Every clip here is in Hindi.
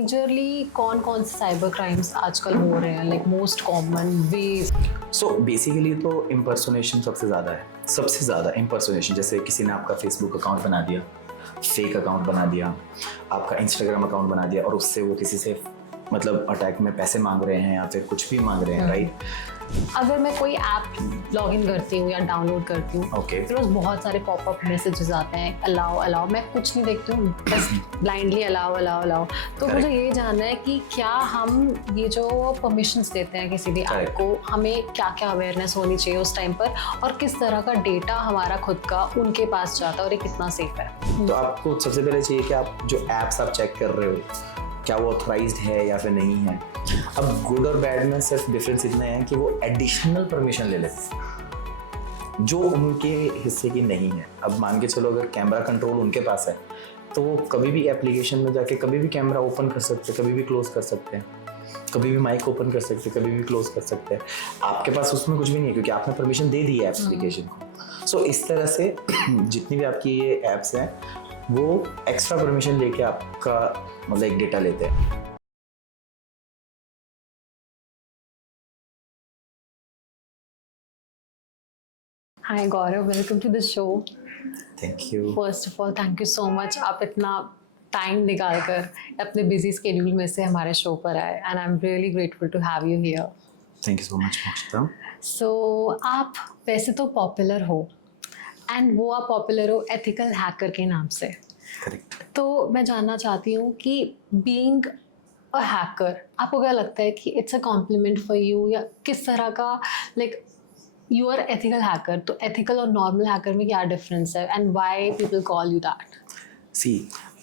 मेजरली कौन कौन से साइबर क्राइम्स आजकल हो रहे हैं, like most common veg? So basically तो इम्पर्सोनेशन सबसे ज़्यादा इम्पर्सोनेशन। जैसे किसी ने आपका फेसबुक अकाउंट बना दिया, फेक अकाउंट बना दिया, आपका इंस्टाग्राम अकाउंट बना दिया और उससे वो किसी से मतलब अटैक में पैसे मांग रहे हैं या फिर कुछ भी मांग रहे हैं, राइट? अगर मैं कोई ऐप लॉग इन करती हूँ या डाउनलोड करती हूँ, Okay. फिर उस बहुत सारे पॉपअप मैसेजेस आते हैं, अलाउ, मैं कुछ नहीं देखती हूँ, बस ब्लाइंडली अलाउ। तो मुझे ये जानना है कि क्या हम ये जो परमिशंस देते हैं किसी भी ऐप Correct. को, हमें क्या क्या अवेयरनेस होनी चाहिए उस टाइम पर, और किस तरह का डेटा हमारा खुद का उनके पास जाता है और ये कितना सेफ है? तो आपको सबसे पहले चाहिए कि आप जो ऐप्स आप चेक कर रहे हो क्या वो ऑथराइज्ड है या फिर नहीं है। अब गुड और बैड में सिर्फ डिफरेंस इतना है कि वो एडिशनल परमिशन ले लेते हैं जो उनके हिस्से की नहीं है। अब मान के चलो अगर कैमरा कंट्रोल उनके पास है तो वो कभी भी एप्लीकेशन में जाके कभी भी कैमरा ओपन कर सकते हैं, कभी भी क्लोज कर सकते हैं, कभी भी माइक ओपन कर सकते हैं, कभी भी क्लोज कर सकते हैं। आपके पास उसमें कुछ भी नहीं है क्योंकि आपने परमिशन दे दी है एप्लीकेशन को। सो इस तरह से जितनी भी आपकी ये ऐप्स हैं वो एक्स्ट्रा परमिशन लेके आपका मतलब एक डेटा लेते हैं। Hi Gaurav, welcome to the show. Thank you. First of all thank you so much, आप इतना टाइम निकाल कर अपने बिजी स्केड्यूल में से हमारे शो पर आए, and I am really grateful to have you here. Thank you so much Mokshita. So आप वैसे तो पॉपुलर हो, एंड वो आप पॉपुलर हो एथिकल हैकर के नाम से। करेक्ट। तो मैं जानना चाहती हूँ कि बीइंग अ हैकर, आपको क्या लगता है कि it's a compliment for you, या किस तरह का, like you are ethical hacker, तो एथिकल और नॉर्मल हैकर में क्या डिफरेंस है, and why people call you that? See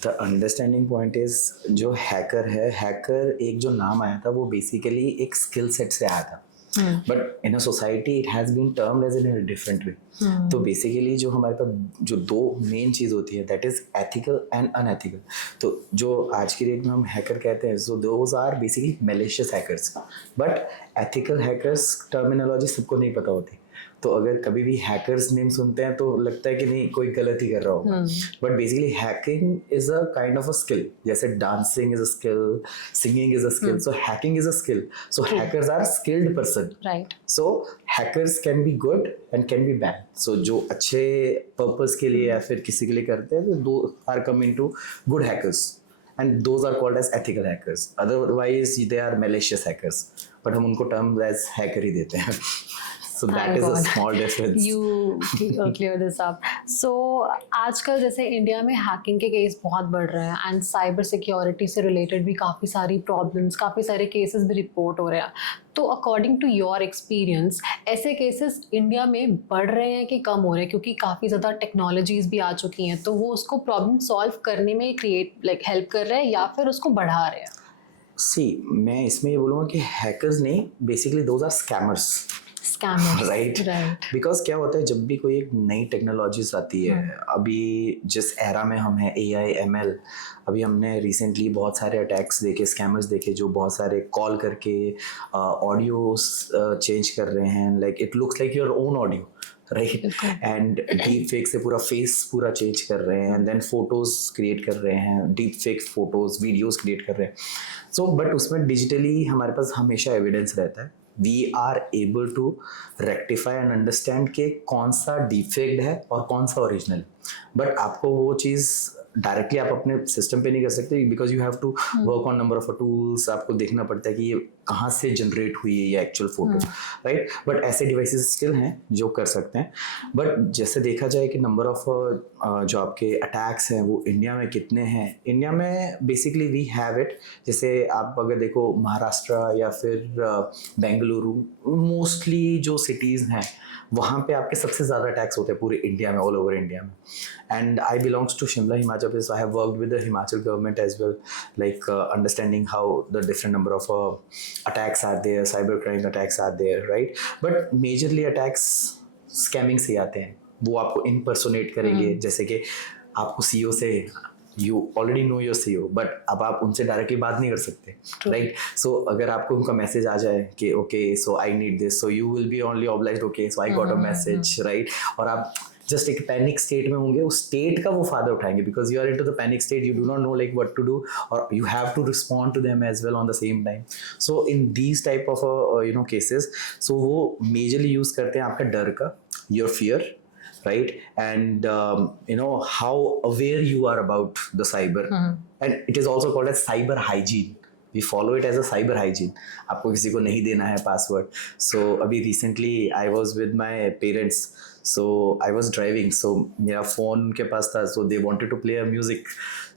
the understanding point is जो हैकर है, हैकर एक जो नाम आया था वो बेसिकली एक स्किल सेट से आया था, but in a society it has been termed as in a different way. तो बेसिकली जो हमारे पास जो दो मेन चीज़ होती है that is ethical and unethical. तो जो आज की डेट में हम हैकर कहते हैं, so those are basically malicious hackers, but ethical hackers terminology सबको नहीं पता होती। तो अगर कभी भी हैकर्स नेम सुनते हैं तो लगता है कि नहीं कोई गलत ही कर रहा होगा, but basically hacking is a kind of a skill. जैसे dancing is a skill, singing is a skill, so hacking is a skill. So hackers are skilled person, right? So hackers can be good and can be bad. So जो अच्छे पर्पस के लिए या फिर किसी के लिए करते हैं तो those are come into good hackers, and those are called as ethical hackers. Otherwise they are malicious hackers, but हम उनको term as hacker ही देते हैं। So that Thank is a God. small difference. You clear this up. So आजकल जैसे इंडिया में हैकिंग के केस बहुत बढ़ रहे हैं, एंड साइबर सिक्योरिटी से रिलेटेड भी काफ़ी सारी प्रॉब्लम्स, काफ़ी सारे केसेस भी रिपोर्ट हो रहे हैं। तो अकॉर्डिंग टू योर एक्सपीरियंस, ऐसे केसेस इंडिया में बढ़ रहे हैं कि कम हो रहे हैं, क्योंकि काफ़ी ज़्यादा टेक्नोलॉजीज भी आ चुकी हैं, तो वो उसको प्रॉब्लम सॉल्व करने में हेल्प कर रहे हैं या फिर उसको बढ़ा रहे हैं? See, मैं इसमें ये बोलूँगा कि hackers नहीं, basically those are scammers. Scammers, right. Because क्या होता है जब भी कोई एक नई टेक्नोलॉजीज आती है, अभी जिस एरा में हम हैं AI ML, अभी हमने रिसेंटली बहुत सारे अटैक्स देखे, स्कैमर्स देखे जो बहुत सारे कॉल करके ऑडियो चेंज कर रहे हैं, like it looks like your own audio, right? And deep fake से पूरा फेस पूरा चेंज कर रहे हैं, एंड देन फोटोज क्रिएट कर रहे हैं, deep fake photos videos create कर रहे हैं। सो बट उसमें डिजिटली हमारे पास हमेशा एविडेंस रहता है, we are able to rectify and understand कि कौन सा डिफेक्ट है और कौन सा ओरिजिनल। बट आपको वो चीज़ डायरेक्टली आप अपने सिस्टम पे नहीं कर सकते because you have to work on number of tools. आपको देखना पड़ता है कि ये कहाँ से जनरेट हुई है ये एक्चुअल फोटो, राइट? बट ऐसे डिवाइसेस स्टिल हैं जो कर सकते हैं। बट जैसे देखा जाए कि नंबर ऑफ जो आपके अटैक्स हैं वो इंडिया में कितने हैं, इंडिया में बेसिकली वी हैव इट। जैसे आप अगर देखो महाराष्ट्र या फिर बेंगलुरु, मोस्टली जो सिटीज़ हैं वहाँ पे आपके सबसे ज़्यादा अटैक्स होते हैं पूरे इंडिया में, ऑल ओवर इंडिया में। And I belongs to Shimla Himachal Pradesh, I have worked with the Himachal government as well, like understanding how the different number of attacks are there, cyber crime attacks are there, right? But majorly attacks scamming से आते हैं, वो आपको इम्पर्सोनेट करेंगे। जैसे कि आपको CEO से, you already know your CEO, but अब आप उनसे डायरेक्टली बात नहीं कर सकते, राइट? सो अगर आपको उनका मैसेज आ जाए कि okay so I need this, so you will be only obliged okay so I got a message, right? और आप जस्ट एक पैनिक स्टेट में होंगे, उस स्टेट का वो फायदा उठाएंगे, because you are into the panic state, you do not know like what to do, और you have to respond to them as well on the same time. So in these type of cases, so वो मेजरली यूज करते हैं आपका डर का, your fear, right? And how aware you are about the cyber. And it is also called as cyber hygiene. We follow it as a cyber hygiene. आपको किसी को नहीं देना है पासवर्ड. So अभी recently I was with my parents, so I was driving, so मेरा फोन उनके पास था, so they wanted to play a music,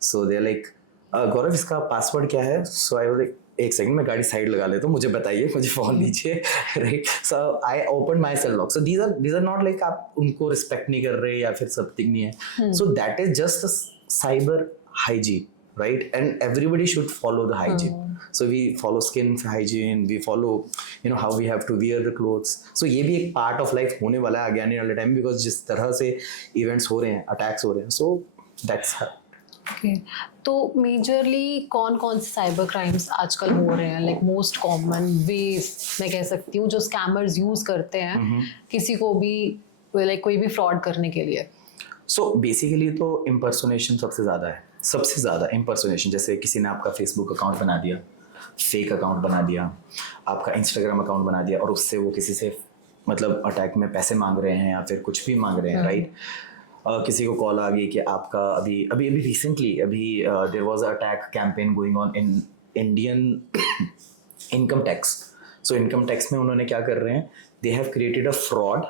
so they're like, गौरव इसका पासवर्ड क्या है? So I was like, एक सेकंड मैं गाड़ी साइड लगा लेता हूँ, मुझे बताइए, मुझे फोन दीजिए, right? So I open my self lock. So these are not like आप उनको रिस्पेक्ट नहीं कर रहे या फिर समथिंग नहीं है. So that is just cyber hygiene, right? And everybody should follow the hygiene. So we follow skin hygiene, we follow how we have to wear the clothes. So ये भी एक पार्ट ऑफ लाइफ होने वाला है आगे आने वाले टाइम, बिकॉज जिस तरह से इवेंट्स हो रहे हैं, अटैक्स हो रहे हैं, सो दैट्स ओके. तो मेजरली कौन कौन से साइबर क्राइम्स आजकल हो रहे हैं, लाइक मोस्ट कॉमन वेज मैं कह सकती हूँ जो स्कैमर्स यूज करते हैं किसी को भी, लाइक कोई भी फ्रॉड करने के लिए? सो बेसिकली तो इम्पर्सोनेशन सबसे ज़्यादा इम्पर्सोनेशन. जैसे किसी ने आपका फेसबुक अकाउंट बना दिया, फेक अकाउंट बना दिया, आपका इंस्टाग्राम अकाउंट बना दिया, और उससे वो किसी से मतलब अटैक में पैसे मांग रहे हैं या फिर कुछ भी मांग रहे हैं, राइट? किसी को कॉल आ गई कि आपका अभी recently there was a attack campaign going on in Indian income tax. So income tax में उन्होंने क्या कर रहे हैं, they have created a fraud,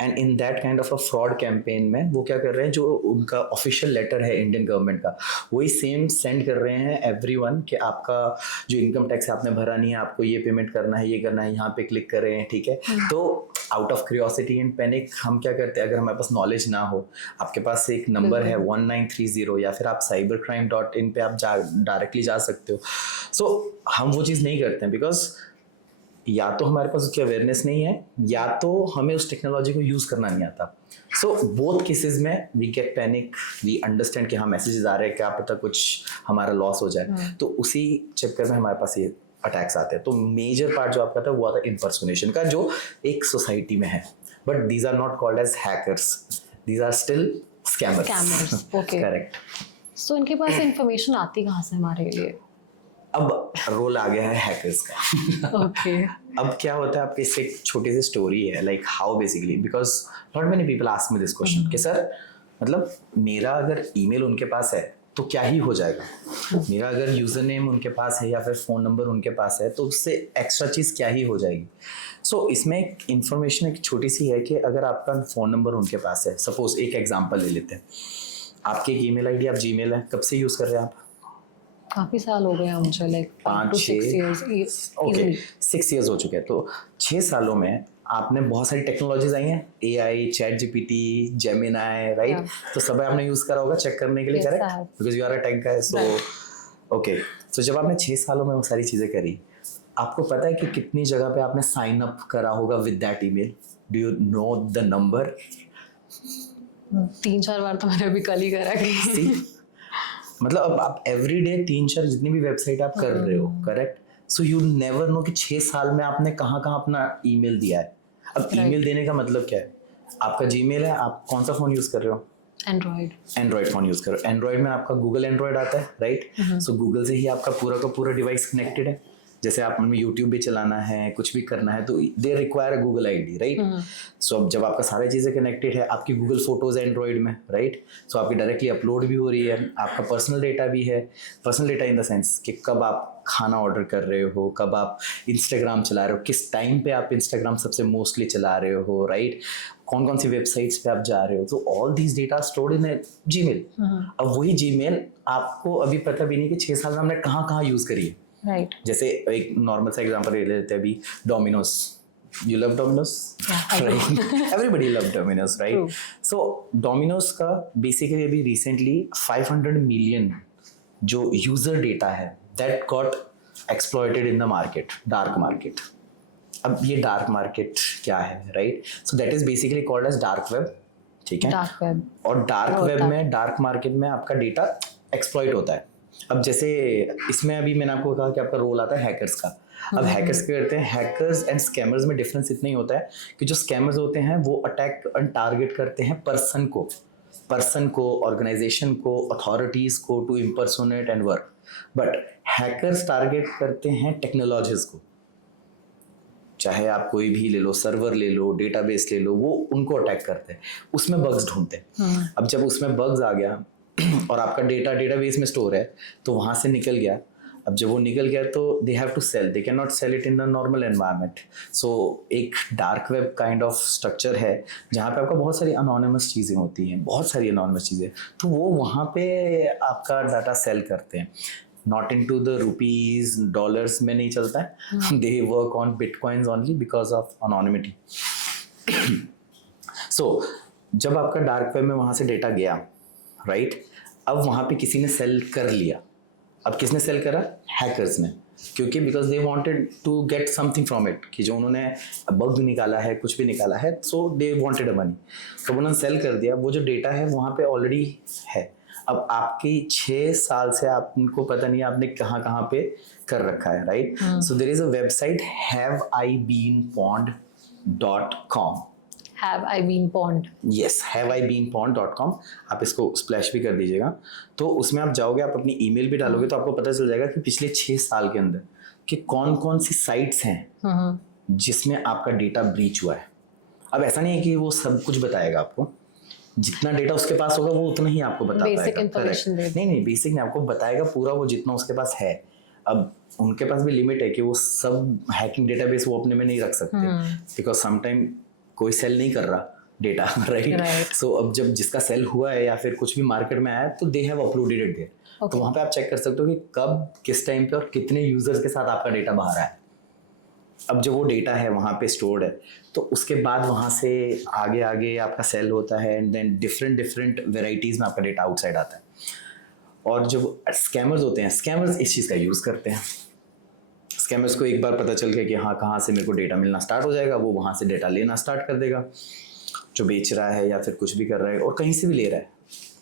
and in that kind of a fraud campaign में वो क्या कर रहे हैं, जो उनका ऑफिशियल लेटर है इंडियन गवर्नमेंट का, वही सेम सेंड कर रहे हैं एवरीवन कि आपका जो इनकम टैक्स आपने भरा नहीं है, आपको ये पेमेंट करना है, ये करना है, यहाँ पे क्लिक करें, ठीक है? तो out of curiosity and panic हम क्या करते हैं, अगर हमारे पास नॉलेज ना हो, आपके पास एक नंबर है 1930, या फिर आप cybercrime.in पे आप डायरेक्टली जा सकते हो. सो हम वो चीज़ नहीं करते हैं, बिकॉज या तो हमारे पास उसकी अवेयरनेस नहीं है, या तो हमें उस टेक्नोलॉजी को यूज़ करना नहीं आता. सो बोथ केसेस में we get panic, we understand कि हाँ मैसेजेस आ रहे हैं, क्या पता कुछ हमारा लॉस हो जाए. तो उसी चक्कर में हमारे पास ये अटैक्स आते हैं. तो मेजर पार्ट जो आपका था वो आता है इम्पर्सोनेशन का, जो एक सोसाइटी में है, but these are not called as hackers, these are still scammers. Okay, correct. So इनके पास इंफॉर्मेशन आती कहाँ से हमारे लिए? अब रोल आ गया है हैकर्स का. ओके. अब क्या होता है, आपकी इससे एक छोटी सी स्टोरी है, like how basically, because not many people ask me this question कि सर मतलब मेरा अगर ईमेल उनके पास है तो क्या ही हो जाएगा, मेरा अगर यूज़र नेम उनके पास है या फिर फ़ोन नंबर उनके पास है तो उससे एक्स्ट्रा चीज़ क्या ही हो जाएगी. सो इसमें एक इन्फॉर्मेशन एक छोटी सी है कि अगर आपका फ़ोन नंबर उनके पास है, सपोज एक एग्जांपल ले लेते हैं, आपकी एक ईमेल आईडी, आप जीमेल है, कब से यूज़ कर रहे हैं आप? काफ़ी साल हो गए हैं मुझे, like 5 to 6 years. Okay, 6 years हो चुके हैं. तो 6 सालों में आपने बहुत सारी टेक्नोलॉजीज आई हैं, AI, ChatGPT, Gemini, राइट? तो सब आपने यूज़ करा होगा चेक करने के लिए, correct? Because you are a tech guy. So okay, तो जब आपने 6 सालों में वो सारी चीज़ें करी, आपको पता है कि कितनी जगह पे आपने साइन अप करा होगा with that email? Do you know the number? 3-4 बार तो मैंने अभी कल ही करा कि मतलब अब आप एवरीडे 3-4 जितनी भी वेबसाइट आप कर रहे हो, correct? So you never know कि 6 साल में आपने कहाँ कहाँ अपना ईमेल दिया है. अब ईमेल देने का मतलब क्या है, आपका जीमेल है, आप कौन सा फ़ोन यूज़ कर रहे हो? एंड्रॉयड फ़ोन यूज़ कर रहे हो. एंड्रॉयड में आपका गूगल एंड्रॉयड आता है, राइट? सो गूगल से ही आपका पूरा का पूरा डिवाइस कनेक्टेड है. जैसे आप उनमें यूट्यूब भी चलाना है, कुछ भी करना है, तो they require a Google ID, right? So अब जब आपका सारी चीज़ें कनेक्टेड है, आपकी गूगल फोटोज है एंड्रॉयड में, राइट? सो आपकी डायरेक्टली अपलोड भी हो रही है, आपका पर्सनल डेटा भी है. Personal data in the sense कि कब आप खाना ऑर्डर कर रहे हो, कब आप इंस्टाग्राम चला रहे हो, किस टाइम पे आप इंस्टाग्राम सबसे मोस्टली चला रहे हो, राइट? कौन कौन सी वेबसाइट्स पे आप जा रहे हो. तो all these data stored in Gmail. अब वही जीमेल आपको अभी पता भी नहीं कि 6 साल में हमने कहाँ कहाँ यूज़ करी है, राइट? जैसे एक नॉर्मल सा एग्जांपल ले लेते हैं अभी, Domino's. You love Domino's, right? Everybody love Domino's, right? So Domino's का बेसिकली अभी रिसेंटली 500 मिलियन जो यूजर डेटा है that got exploited in the market, dark market. अब ये डार्क मार्केट क्या है, right? So that is basically called as dark web, ठीक है? Dark web. और डार्क वेब में, डार्क मार्केट में आपका डेटा एक्सप्लॉइट होता है. अब जैसे इसमें अभी मैंने आपको कहा कि आपका रोल आता है हैकर्स का। अब हैकर्स क्या करते हैं, हैकर्स एंड स्कैमर्स में डिफरेंस इतना ही होता है कि जो स्कैमर्स होते हैं वो अटैक टारगेट करते हैं पर्सन को, ऑर्गेनाइजेशन को, अथॉरिटीज को to impersonate and work. But hackers target करते हैं टेक्नोलॉजीज को। चाहे आप कोई भी ले लो, सर्वर ले लो, डेटाबेस ले लो, वो उनको अटैक करते हैं, उसमें बग्स ढूंढते हैं। अब जब उसमें बग्स आ गया और आपका डेटा डेटाबेस में स्टोर है तो वहां से निकल गया। अब जब वो निकल गया तो they have to sell, they can not sell it in the normal environment. So एक dark web kind of structure है जहाँ पे आपका बहुत सारी अनोनिमस चीज़ें होती हैं, बहुत सारी अनोनिमस चीज़ें, तो वो वहाँ पे आपका डाटा सेल करते हैं। Not into the rupees dollars में नहीं चलता है, they work on bitcoins only because of anonymity. So जब आपका डार्क वेब में वहाँ से डेटा गया, राइट, अब वहाँ पे किसी ने सेल कर लिया। अब किसने सेल करा? हैकर्स ने, क्योंकि because they wanted to get something from it, कि जो उन्होंने बग निकाला है, कुछ भी निकाला है, सो दे वांटेड अ मनी, तो उन्होंने सेल कर दिया। वो जो डेटा है वहाँ पे ऑलरेडी है। अब आपकी 6 साल से आपको पता नहीं आपने कहाँ कहाँ पे कर रखा है, right. So there is a website haveibeenpwned.com। Have I been pawned? Yes, haveibeenpawned.com। आप इसको स्प्लैश भी कर दीजिएगा, तो उसमें आप जाओगे, आप अपनी ईमेल भी डालोगे तो आपको पता चल जाएगा कि पिछले 6 साल के अंदर कि कौन कौन सी साइट्स हैं जिसमें आपका डेटा ब्रीच हुआ है। अब ऐसा नहीं है कि वो सब कुछ बताएगा आपको, जितना डेटा उसके पास होगा वो उतना ही आपको बता Basic पाएगा। information दे। नहीं, बेसिक नहीं, आपको बताएगा पूरा वो जितना उसके पास है। अब उनके पास भी लिमिट है कि वो सब हैकिंग डेटाबेस वो अपने में नहीं रख सकते, बिकॉज समटाइम कोई सेल नहीं कर रहा डेटा, राइट। सो अब जब जिसका सेल हुआ है या फिर कुछ भी मार्केट में आया तो they have uploaded it there. तो वहाँ पे आप चेक कर सकते हो कि कब, किस टाइम पे और कितने यूजर्स के साथ आपका डेटा बाहर आया। अब जो वो डेटा है वहाँ पे स्टोर्ड है, तो उसके बाद वहाँ से आगे आगे आपका सेल होता है एंड देन डिफरेंट वेराइटीज़ में आपका डेटा आउटसाइड आता है। और जो स्कैमर्स होते हैं, स्कैमर्स इस चीज़ का यूज़ करते हैं। स्कैमर्स को एक बार पता चल गया कि हाँ कहाँ से मेरे को डेटा मिलना स्टार्ट हो जाएगा, वो वहाँ से डेटा लेना स्टार्ट कर देगा। जो बेच रहा है या फिर कुछ भी कर रहा है और कहीं से भी ले रहा है,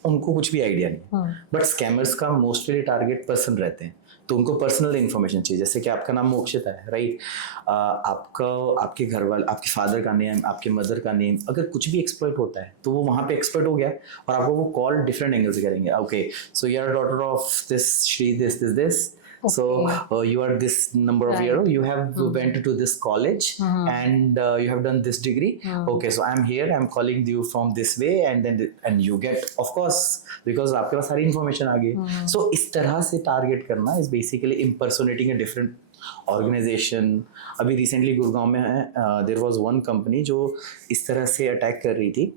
उनको कुछ भी आइडिया नहीं। बट स्कैमर्स का मोस्टली टारगेट पर्सन रहते हैं, तो उनको पर्सनल इन्फॉर्मेशन चाहिए। जैसे कि आपका नाम मोक्षिता है, राइट, आपका, आपके घर वाले, आपके फादर का नेम, आपके मदर का नेम, अगर कुछ भी एक्सपर्ट होता है तो वो वहाँ पे एक्सपर्ट हो गया और आपको वो कॉल डिफरेंट एंगल से करेंगे। Okay, so you are daughter of this Shri this, so you are this number of year old, you have went to this college and you have done this degree, okay, so I'm here, I'm calling you from this way, and then and you get, of course, because आपके पास सारी information आ गई। so इस तरह से टारगेट करना is basically impersonating a different organization। अभी रिसेंटली गुड़गांव में है, there was one company जो इस तरह से अटैक कर रही थी।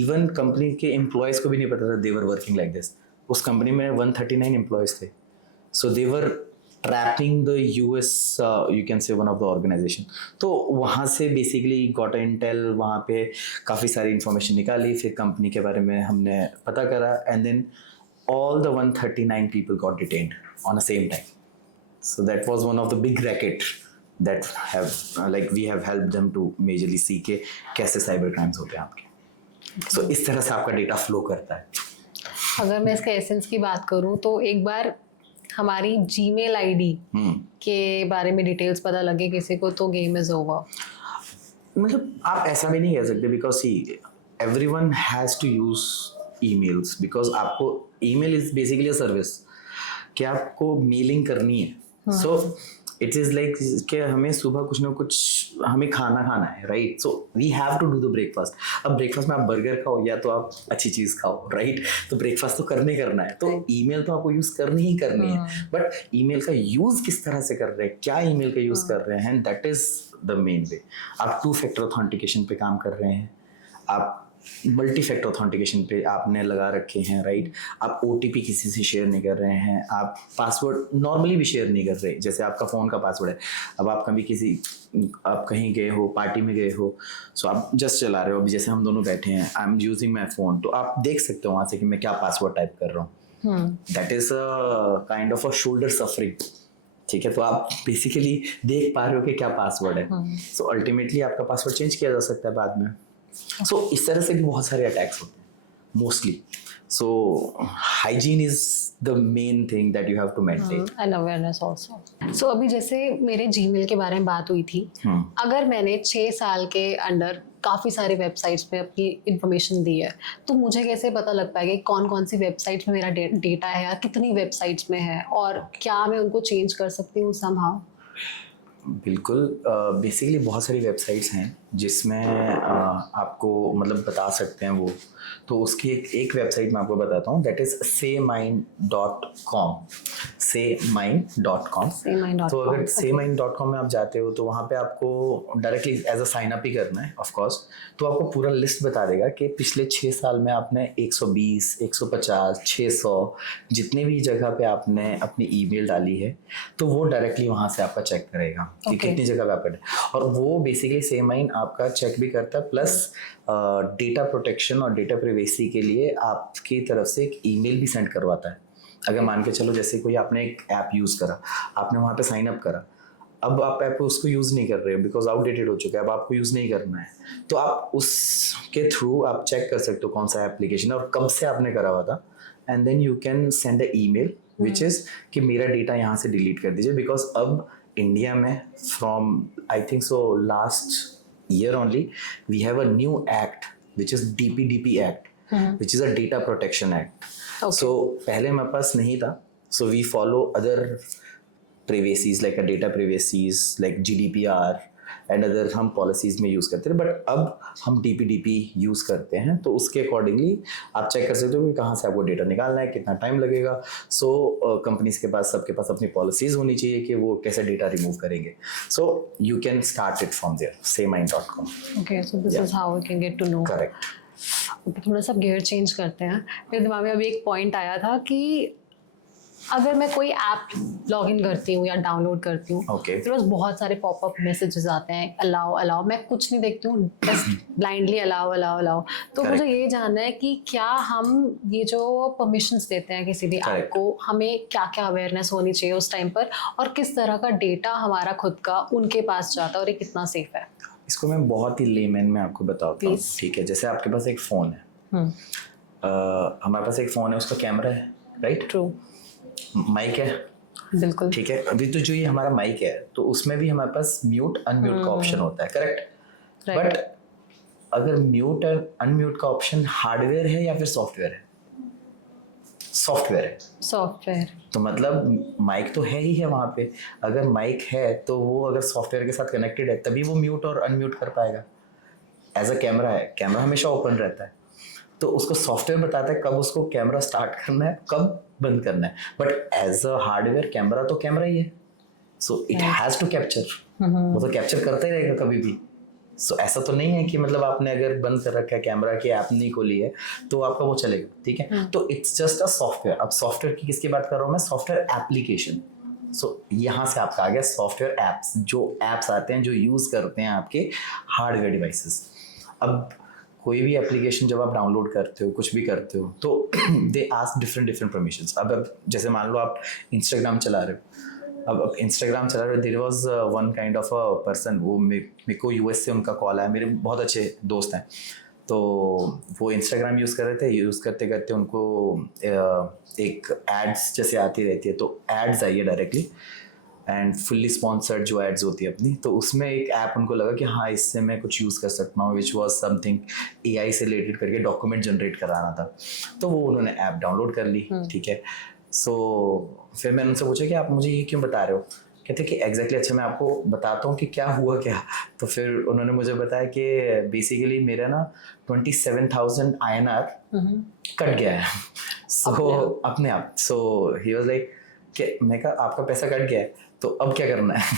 इवन कंपनी के एम्प्लॉयज़ को भी नहीं पता था they were working like this। उस कंपनी में 139 एम्प्लॉयज़ थे। So they were trapping the US, you can say one of the organization। तो वहाँ से basically got intel, वहाँ पे काफ़ी सारी information निकाली, फिर कंपनी के बारे में हमने पता करा, and then all the 139 people got detained on the same time। So that was one of the big racket that have like we have helped them to majorly see के कैसे cyber crimes होते हैं आपके। So इस तरह से आपका डेटा फ्लो करता है। अगर मैं इसका एसेंस की बात करूँ तो एक बार हमारी जीमेल आईडी के बारे में डिटेल्स पता लगे किसी को तो गेम इज ओवर। मतलब आप ऐसा भी नहीं कह सकते, because see everyone has to use emails, because आपको email is basically a service कि आपको मेलिंग करनी है। सो इट इज़ लाइक कि हमें सुबह कुछ ना कुछ हमें खाना है, right. So we have to do the breakfast. अब ब्रेकफास्ट में आप बर्गर खाओ या तो आप अच्छी चीज़ खाओ, राइट, तो ब्रेकफास्ट तो करना है, तो ईमेल तो आपको यूज़ करनी ही करनी है। बट ईमेल का यूज़ किस तरह से कर रहे हैं, क्या ईमेल का यूज़ कर रहे हैं, दैट इज़ द मेन वे। आप 2 फैक्टर ऑथेंटिकेशन पे काम कर रहे हैं, आप मल्टी फैक्टर ऑथेंटिकेशन पे आपने लगा रखे हैं, राइट। आप OTP किसी से शेयर नहीं कर रहे हैं, आप पासवर्ड नॉर्मली भी शेयर नहीं कर रहे, जैसे आपका फ़ोन का पासवर्ड है। अब आप कभी आप कहीं गए हो, पार्टी में गए हो, सो आप जस्ट चला रहे हो, अभी जैसे हम दोनों बैठे हैं, I am using my phone, तो आप देख सकते हो वहाँ से कि मैं क्या पासवर्ड टाइप कर रहा हूँ। That is a kind of a shoulder suffering, ठीक है। तो आप बेसिकली देख पा रहे हो कि क्या पासवर्ड है। सो अल्टीमेटली आपका पासवर्ड चेंज किया जा सकता है बाद में। सो इस तरह से भी बहुत सारे अटैक्स होते हैं mostly. So hygiene is the main thing that you have to maintain. And awareness also. So अभी जैसे मेरे जीमेल के बारे में बात हुई थी, अगर मैंने 6 साल के अंडर काफ़ी सारे वेबसाइट्स पे अपनी इंफॉर्मेशन दी है, तो मुझे कैसे पता लग पाएगा कि कौन कौन सी वेबसाइट्स में मेरा डेटा है या कितनी वेबसाइट्स में है, और क्या मैं उनको चेंज कर सकती हूँ समहाउ? बिल्कुल, बेसिकली बहुत सारी वेबसाइट्स हैं जिसमें आपको मतलब बता सकते हैं वो। तो उसकी एक वेबसाइट मैं आपको बताता हूँ, दैट इज़ saymind.com। saymind.com। तो अगर saymind.com में आप जाते हो तो वहाँ पे आपको directly as a sign up ही करना है ऑफ कोर्स। तो आपको पूरा लिस्ट बता देगा कि पिछले 6 साल में आपने 120, 150, 600 जितने भी जगह पे आपने अपनी ईमेल डाली है, तो वो डायरेक्टली वहाँ से आपका चेक करेगा कि कितनी जगह पे आपका, और वो बेसिकली saymind आपका चेक भी करता है, प्लस डेटा प्रोटेक्शन और डेटा प्राइवेसी के लिए आपकी तरफ से एक ईमेल भी सेंड करवाता है। अगर मान के चलो जैसे कोई आपने एक ऐप यूज़ करा, आपने वहाँ पे साइन अप करा, अब आप ऐप उसको यूज़ नहीं कर रहे हो बिकॉज आउटडेटेड हो चुका है, अब आपको यूज़ नहीं करना है, तो आप उसके थ्रू आप चेक कर सकते हो कौन सा एप्लीकेशन और कब से आपने करा हुआ था, and then you can send a email which is कि मेरा डेटा यहाँ से डिलीट कर दीजिए। बिकॉज अब इंडिया में from I think so last year only we have a new act which is DPDP Act, which is a data protection act. So पहले हमारे पास नहीं था, so we follow other privacies like a data privacies like GDPR and other हम पॉलिसीज़ में यूज़ करते थे, बट अब हम DPDP यूज़ करते हैं। तो उसके अकॉर्डिंगली आप चेक कर सकते हो कि कहाँ से आपको डेटा निकालना है, कितना टाइम लगेगा। सो कंपनीज़ के पास सबके पास अपनी पॉलिसीज़ होनी चाहिए कि वो कैसे डेटा रिमूव करेंगे। So you can start it from there, saymind.com। Okay, so this is how we can get to know. Correct. थोड़ा सा गियर चेंज करते हैं। मेरे दिमाग में अभी एक पॉइंट आया था कि अगर मैं कोई ऐप लॉग इन करती हूँ या डाउनलोड करती हूँ, मेरे पास बहुत सारे पॉपअप मैसेजेस आते हैं, अलाउ अलाउ, मैं कुछ नहीं देखती हूँ, बस ब्लाइंडली अलाउ अलाउ अलाउ। तो मुझे ये जानना है कि क्या हम ये जो परमिशंस देते हैं किसी भी ऐप को, हमें क्या क्या अवेयरनेस होनी चाहिए उस टाइम पर, और किस तरह का डेटा हमारा खुद का उनके पास जाता है और ये कितना सेफ है? इसको मैं बहुत ही लेमैन में आपको बताता हूँ, ठीक है। जैसे आपके पास एक फ़ोन है, हमारे पास एक फ़ोन है, उसका कैमरा है, राइट? ट्रू। माइक है, बिल्कुल ठीक है। अभी तो जो ये हमारा माइक है, तो उसमें भी हमारे पास म्यूट अनम्यूट का ऑप्शन होता है, करेक्ट? बट अगर म्यूट और अनम्यूट का ऑप्शन हार्डवेयर है या फिर सॉफ्टवेयर है? सॉफ्टवेयर है। सॉफ्टवेयर। तो मतलब माइक तो है ही है वहाँ पे। अगर माइक है तो वो अगर सॉफ्टवेयर के साथ कनेक्टेड है तभी वो म्यूट और अनम्यूट कर पाएगा। एज अ कैमरा है, कैमरा हमेशा ओपन रहता है, तो उसको सॉफ्टवेयर बताता है कब उसको कैमरा स्टार्ट करना है, कब बंद करना है। But as a hardware camera तो कैमरा ही है, so it has to capture, वो तो कैप्चर करता ही रहेगा कभी भी। सो ऐसा तो नहीं है कि मतलब आपने अगर बंद कर रखा है कैमरा की ऐप नहीं खोली है तो आपका वो चलेगा, ठीक है। तो इट्स जस्ट अ सॉफ्टवेयर। अब सॉफ्टवेयर की किसकी बात कर रहा हूँ मैं? Software application. सो यहाँ से आपका आ गया सॉफ्टवेयर एप्स, जो एप्स आते हैं जो यूज़ करते हैं आपके हार्डवेयर डिवाइसेस। अब कोई भी एप्लीकेशन जब आप डाउनलोड करते हो, कुछ भी करते हो, तो दे आस्क डिफरेंट परमिशंस। अब जैसे मान लो आप इंस्टाग्राम चला रहे हो, अब इंस्टाग्राम चला रहे हो, there was one kind of a person, वो मेरे को यूएस से उनका कॉल आया, मेरे बहुत अच्छे दोस्त हैं, तो वो इंस्टाग्राम यूज़ कर रहे थे, यूज़ करते करते उनको एक एड्स जैसे आती रहती है, तो एड्स आई है डायरेक्टली एंड फुल्ली स्पॉन्सर्ड जो एड्स होती है अपनी, तो उसमें एक ऐप उनको लगा कि हाँ इससे मैं कुछ यूज़ कर सकता हूँ, विच वॉज समथिंग AI से रिलेटेड करके डॉक्यूमेंट जनरेट कराना था। तो वो उन्होंने ऐप डाउनलोड कर ली, ठीक है। सो फिर मैंने उनसे पूछा कि आप मुझे ये क्यों बता रहे हो? कहते कि एग्जैक्टली, अच्छा मैं आपको बताता हूँ कि क्या हुआ क्या। तो फिर उन्होंने मुझे बताया कि बेसिकली मेरा ना 27,000 INR कट गया है। सो अपने आप। सो ही वाज लाइक कि मैं कहा आपका पैसा कट गया है तो अब क्या करना है?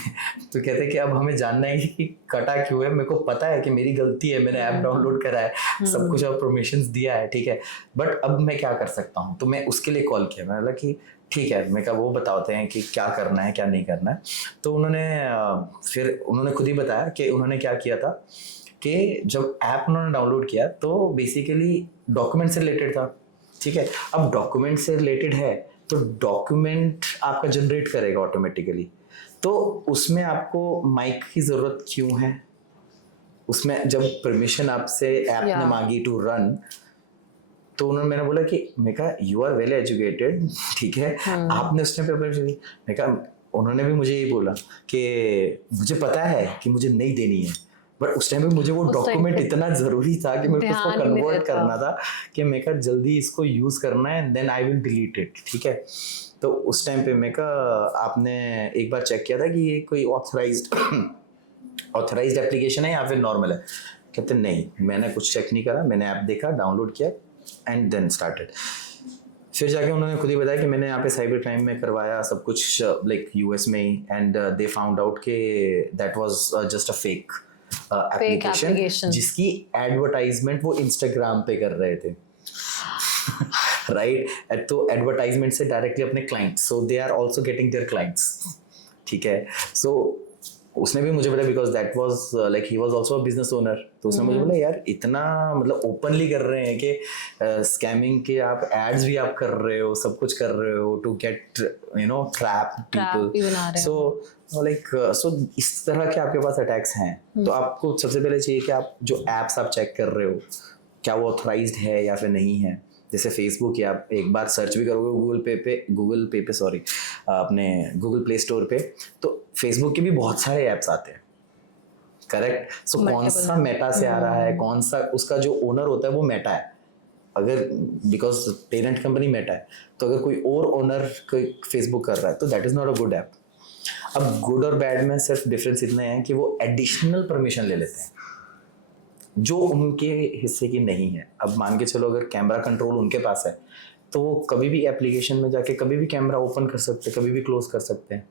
तो कहते हैं कि अब हमें जानना है कि कटा क्यों है। मेरे को पता है कि मेरी गलती है, मैंने ऐप डाउनलोड करा है, सब कुछ अब परमिशंस दिया है, ठीक है, बट अब मैं क्या कर सकता हूँ? तो मैं उसके लिए कॉल किया। मैंने बोला कि ठीक है, मैं कहा वो बताते हैं कि क्या करना है क्या नहीं करना है। तो फिर उन्होंने खुद ही बताया कि उन्होंने क्या किया था कि जब ऐप उन्होंने डाउनलोड किया तो बेसिकली डॉक्यूमेंट से रिलेटेड था, ठीक है। अब डॉक्यूमेंट से रिलेटेड है तो डॉक्यूमेंट आपका जनरेट करेगा ऑटोमेटिकली, तो उसमें आपको माइक की ज़रूरत क्यों है? उसमें जब परमिशन आपसे ऐप ने मांगी टू रन, तो उन्होंने मैंने बोला कि मैं कहा यू आर वेल एजुकेटेड, ठीक है, आपने उस टाइम पे permission दी। मैं कहा उन्होंने भी मुझे यही बोला कि मुझे पता है कि मुझे नहीं देनी है, बट उस टाइम पे मुझे वो उस time डॉक्यूमेंट पे इतना जरूरी था कि मेरे को उसको ध्यान ही नहीं कन्वर्ट रहता। करना था कि मैं कहा जल्दी इसको यूज करना है, then I will delete it, ठीक है। तो उस टाइम पे मैं कहा आपने एक बार चेक किया था कि ये कोई ऑथराइज्ड एप्लीकेशन है या फिर नॉर्मल है? कहते नहीं, मैंने कुछ चेक नहीं करा, मैंने ऐप देखा, डाउनलोड किया एंड देन स्टार्टेड। फिर जाके उन्होंने खुद ही बताया कि मैंने यहाँ पे साइबर क्राइम में करवाया सब कुछ, लाइक यूएस में ही, एंड दे फाउंड आउट के that was just a fake application application. जिसकी एडवर्टाइजमेंट वो इंस्टाग्राम पे कर रहे थे, राइट। तो एडवर्टाइजमेंट से डायरेक्टली अपने clients, so they are also getting their clients, ठीक है। सो उसने भी मुझे बोला because that was like he was also a business owner, तो उसने मुझे बोला यार इतना मतलब ओपनली कर रहे हैं कि स्कैमिंग के आप एड्स भी आप कर रहे हो, सब कुछ कर रहे हो to get you know trap trap भी बना पीपल। रहे सो लाइक सो इस तरह के आपके पास अटैक्स हैं, तो आपको सबसे पहले चाहिए कि आप जो एप्स आप चेक कर रहे हो क्या वो ऑथराइज्ड है या फिर नहीं है। जैसे फेसबुक या आप एक बार सर्च भी करोगे गूगल पे सॉरी अपने गूगल प्ले स्टोर पे, तो फेसबुक के भी बहुत सारे ऐप्स आते हैं, करेक्ट। सो कौन सा मेटा से आ रहा है, कौन सा उसका जो ओनर होता है वो मेटा है, अगर बिकॉज पेरेंट कंपनी मेटा है, तो अगर कोई और ओनर कोई फेसबुक कर रहा है तो that is not a good app. अब गुड और बैड में सिर्फ डिफरेंस इतना है कि वो एडिशनल परमिशन ले लेते हैं जो उनके हिस्से की नहीं है। अब मान के चलो अगर कैमरा कंट्रोल उनके पास है तो वो कभी भी एप्लीकेशन में जाके कभी भी कैमरा ओपन कर सकते हैं, कभी भी क्लोज कर सकते हैं,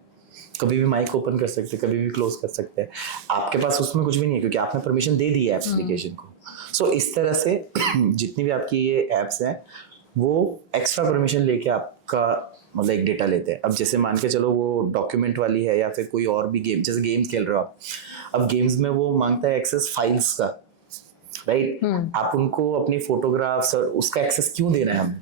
कभी भी माइक ओपन कर सकते हैं, कभी भी क्लोज कर सकते हैं। आपके पास उसमें कुछ भी नहीं है क्योंकि आपने परमिशन दे दी है एप्लीकेशन को। सो इस तरह से जितनी भी आपकी ये ऐप्स हैं वो एक्स्ट्रा परमिशन लेके आपका मतलब एक डेटा लेते हैं। अब जैसे मान के चलो वो डॉक्यूमेंट वाली है या फिर कोई और भी गेम, जैसे गेम्स खेल रहे हो आप, अब गेम्स में वो मांगता है एक्सेस फाइल्स का, राइट। आप उनको अपनी फोटोग्राफ्स और उसका एक्सेस क्यों देना है हमें?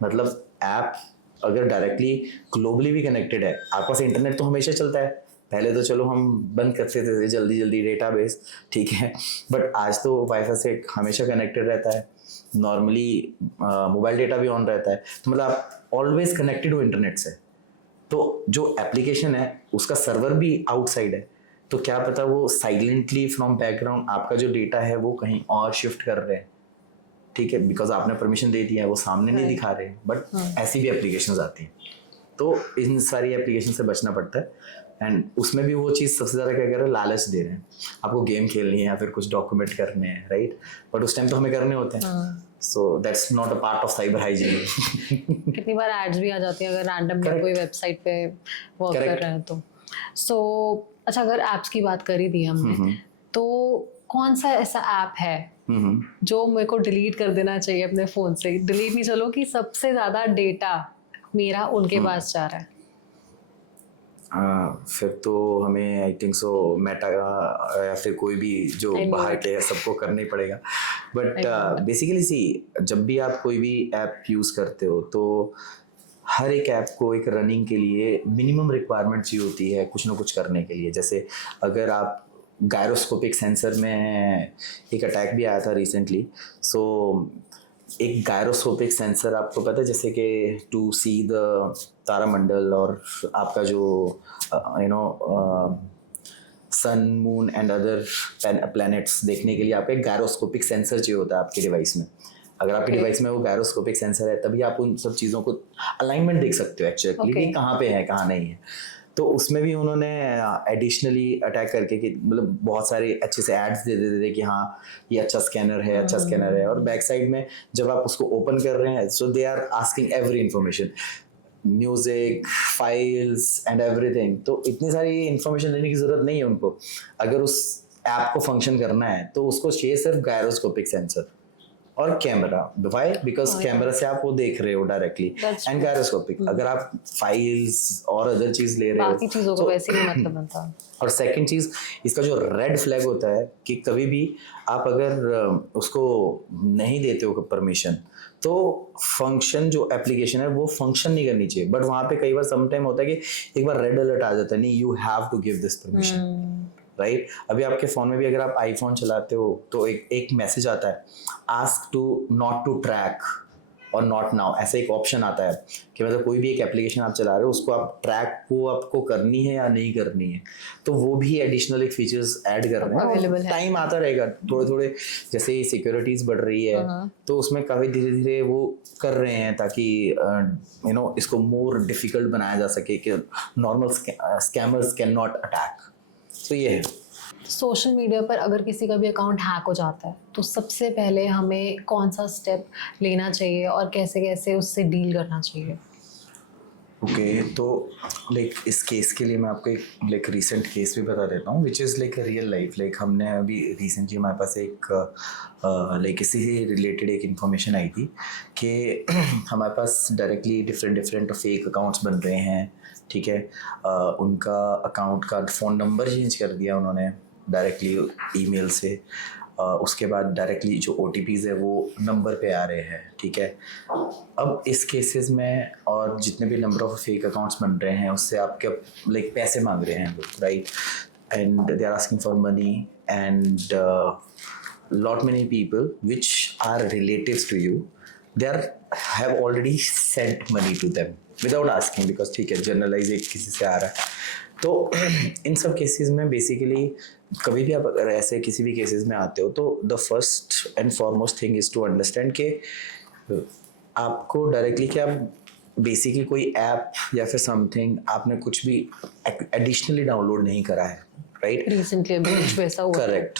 मतलब ऐप अगर डायरेक्टली ग्लोबली भी कनेक्टेड है, आपके पास इंटरनेट तो हमेशा चलता है। पहले तो चलो हम बंद करते थे जल्दी जल्दी डेटाबेस, ठीक है, बट आज तो वाईफाई से हमेशा कनेक्टेड रहता है, नॉर्मली मोबाइल डेटा भी ऑन रहता है, तो मतलब आप ऑलवेज कनेक्टेड हो इंटरनेट से। तो जो एप्लीकेशन है उसका सर्वर भी आउटसाइड है, तो क्या पता वो साइलेंटली फ्रॉम बैकग्राउंड आपका जो डेटा है वो कहीं और शिफ्ट कर रहे हैं, ठीक है, बिकॉज आपने परमिशन दे दिया है, वो सामने नहीं दिखा रहे, बट ऐसी भी एप्लीकेशंस आती हैं। तो इन सारी एप्लीकेशन से बचना पड़ता है। एंड उसमें भी वो चीज़ सबसे ज़्यादा क्या कर रहे हैं, लालच दे रहे हैं आपको, गेम खेलनी है या फिर कुछ डॉक्यूमेंट करने हैं, राइट, बट उस टाइम तो हमें करने होते हैं। So that's not a part of cyber hygiene. कितनी बार एड्स भी आ जाती है अगर रैंडमली कोई वेबसाइट पे वर्क कर रहे हैं तो। सो अच्छा, अगर ऐप्स की बात कर ही दी हमने, तो कौन सा ऐसा ऐप है जो मेरे को डिलीट कर देना चाहिए अपने फ़ोन से? डिलीट नहीं, चलो कि सबसे ज़्यादा डेटा मेरा उनके पास जा रहा है। फिर तो हमें आई थिंक सो मेटा या फिर कोई भी जो बाहर के है सबको करना ही पड़ेगा। बट बेसिकली सी, जब भी आप कोई भी ऐप यूज़ करते हो तो हर एक ऐप को एक रनिंग के लिए मिनिमम रिक्वायरमेंट चाहिए होती है कुछ ना कुछ करने के लिए। जैसे अगर आप गायरोस्कोपिक सेंसर में एक अटैक भी आया था रिसेंटली, सो एक गायरोस्कोपिक सेंसर आपको पता है जैसे कि टू सी द तारामंडल और आपका जो you know sun moon and other planets देखने के लिए आपका एक गायरोस्कोपिक सेंसर चाहिए होता है आपके डिवाइस में। अगर आपके डिवाइस में वो गायरोस्कोपिक सेंसर है तभी आप उन सब चीज़ों को अलाइनमेंट देख सकते हो एक्चुअली कि कहाँ पे है कहाँ नहीं है। तो उसमें भी उन्होंने एडिशनली अटैक करके कि मतलब बहुत सारे अच्छे से एड्स दे देते थे कि हाँ ये अच्छा स्कैनर है, अच्छा स्कैनर है, और बैक साइड में जब आप उसको ओपन कर रहे हैं so they are asking every information, music, files and everything. तो इतनी सारी इंफॉर्मेशन लेने की जरूरत नहीं है उनको। अगर उस ऐप को फंक्शन करना है तो उसको चाहिए सिर्फ गायरोस्कोपिक सेंसर और कैमरा। व्हाई? बिकॉज कैमरा से आप वो देख रहे हो डायरेक्टली, एंड गायरोस्कोपिक अगर आप फाइल्स और अदर चीज ले रहे हो बाकी चीजों को वैसे ही मतलब बनता है। और सेकंड चीज इसका जो रेड फ्लैग होता है कि कभी भी आप अगर उसको नहीं देते हो परमिशन तो फंक्शन जो एप्लीकेशन है वो फंक्शन नहीं करनी चाहिए। बट वहाँ पे कई बार समटाइम होता है कि एक बार रेड अलर्ट आ जाता है, नहीं you have to give this permission, right. अभी आपके फ़ोन में भी अगर आप आईफोन चलाते हो तो एक मैसेज आता है, ask to not to track और नॉट नाउ ऐसा एक ऑप्शन आता है कि मतलब कोई भी एक एप्लीकेशन आप चला रहे हो उसको आप ट्रैक को आपको करनी है या नहीं करनी है, तो वो भी एडिशनल एक फीचर्स ऐड कर रहे हैं Available और है। टाइम आता रहेगा थोड़े थोड़े, जैसे ही सिक्योरिटीज बढ़ रही है तो उसमें काफ़ी धीरे धीरे वो कर रहे हैं ताकि इसको मोर डिफिकल्ट बनाया जा सके कि normal scammers can not attack. तो ये है। सोशल मीडिया पर अगर किसी का भी अकाउंट हैक हो जाता है तो सबसे पहले हमें कौन सा स्टेप लेना चाहिए और कैसे कैसे उससे डील करना चाहिए? ओके तो लाइक इस केस के लिए मैं आपको एक लाइक रीसेंट केस भी बता देता हूँ which is like real life. Like हमने अभी रिसेंटली हमारे पास एक लाइक इसी से रिलेटेड एक इन्फॉर्मेशन आई थी कि हमारे पास डायरेक्टली डिफरेंट फेक अकाउंट्स बन रहे हैं, ठीक है। उनका अकाउंट का फ़ोन नंबर चेंज कर दिया उन्होंने डायरेक्टली ईमेल से। उसके बाद डायरेक्टली जो OTPs है वो नंबर पे आ रहे हैं, ठीक है। अब इस केसेस में और जितने भी नंबर ऑफ फेक अकाउंट्स बन रहे हैं उससे आपके लाइक पैसे मांग रहे हैं लोग, right, and they are asking for money and lot many people which are relatives to you, they are have already sent money to them without asking because ठीक है जनरलाइज एक किसी से आ रहा है। तो इन सब केसेस में बेसिकली कभी भी आप अगर ऐसे किसी भी केसेस में आते हो तो the first and foremost thing is to understand कि आपको डायरेक्टली क्या बेसिकली कोई ऐप या फिर समथिंग आपने कुछ भी एडिशनली डाउनलोड नहीं करा है, राइट। रिसेंटली अभी कुछ वैसा हुआ? करेक्ट।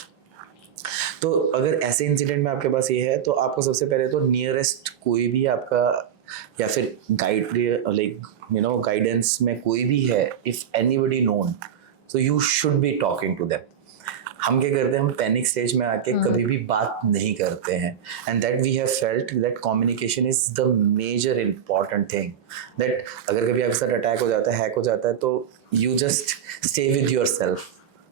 तो अगर ऐसे इंसिडेंट में आपके पास ये है तो आपको सबसे पहले तो नियरेस्ट कोई भी आपका या फिर गाइड लाइक गाइडेंस में कोई भी है, if anybody known, so you should be talking to them. हम क्या करते हैं, हम पैनिक स्टेज में आके कभी भी बात नहीं करते हैं, and that we have felt that communication is the major important thing. That अगर कभी आपके साथ अटैक हो जाता है, हैक हो जाता है, तो you just stay with your self,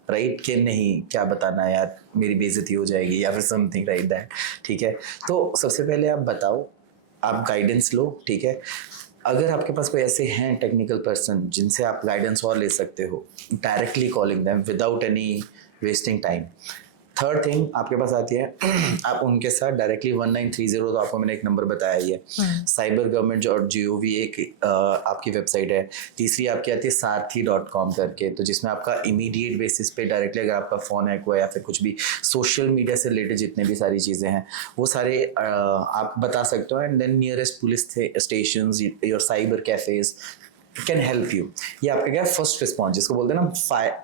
right, कि नहीं क्या बताना है यार, मेरी बेइज्जती हो जाएगी या फिर समथिंग लाइक दैट, ठीक है। तो सबसे पहले आप बताओ, आप गाइडेंस लो, ठीक है। अगर आपके पास कोई ऐसे हैं टेक्निकल पर्सन जिनसे आप गाइडेंस और ले सकते हो, directly calling them without any wasting time. Third thing आपके पास आती है आप उनके साथ डायरेक्टली 1930, तो आपको मैंने एक नंबर बताया ही है, cybergovernment.gov एक आपकी वेबसाइट है। तीसरी आपकी आती है सारथी.com करके, तो जिसमें आपका इमीडिएट बेसिस पे डायरेक्टली अगर आपका फ़ोन हैक हुआ या फिर कुछ भी सोशल मीडिया से रिलेटेड जितने भी सारी चीज़ें हैं वो सारे आप बता सकते हो। And then nearest police station, your cyber cafes can help you. ये आपका क्या फर्स्ट रिस्पॉन्स, जिसको बोलते हैं ना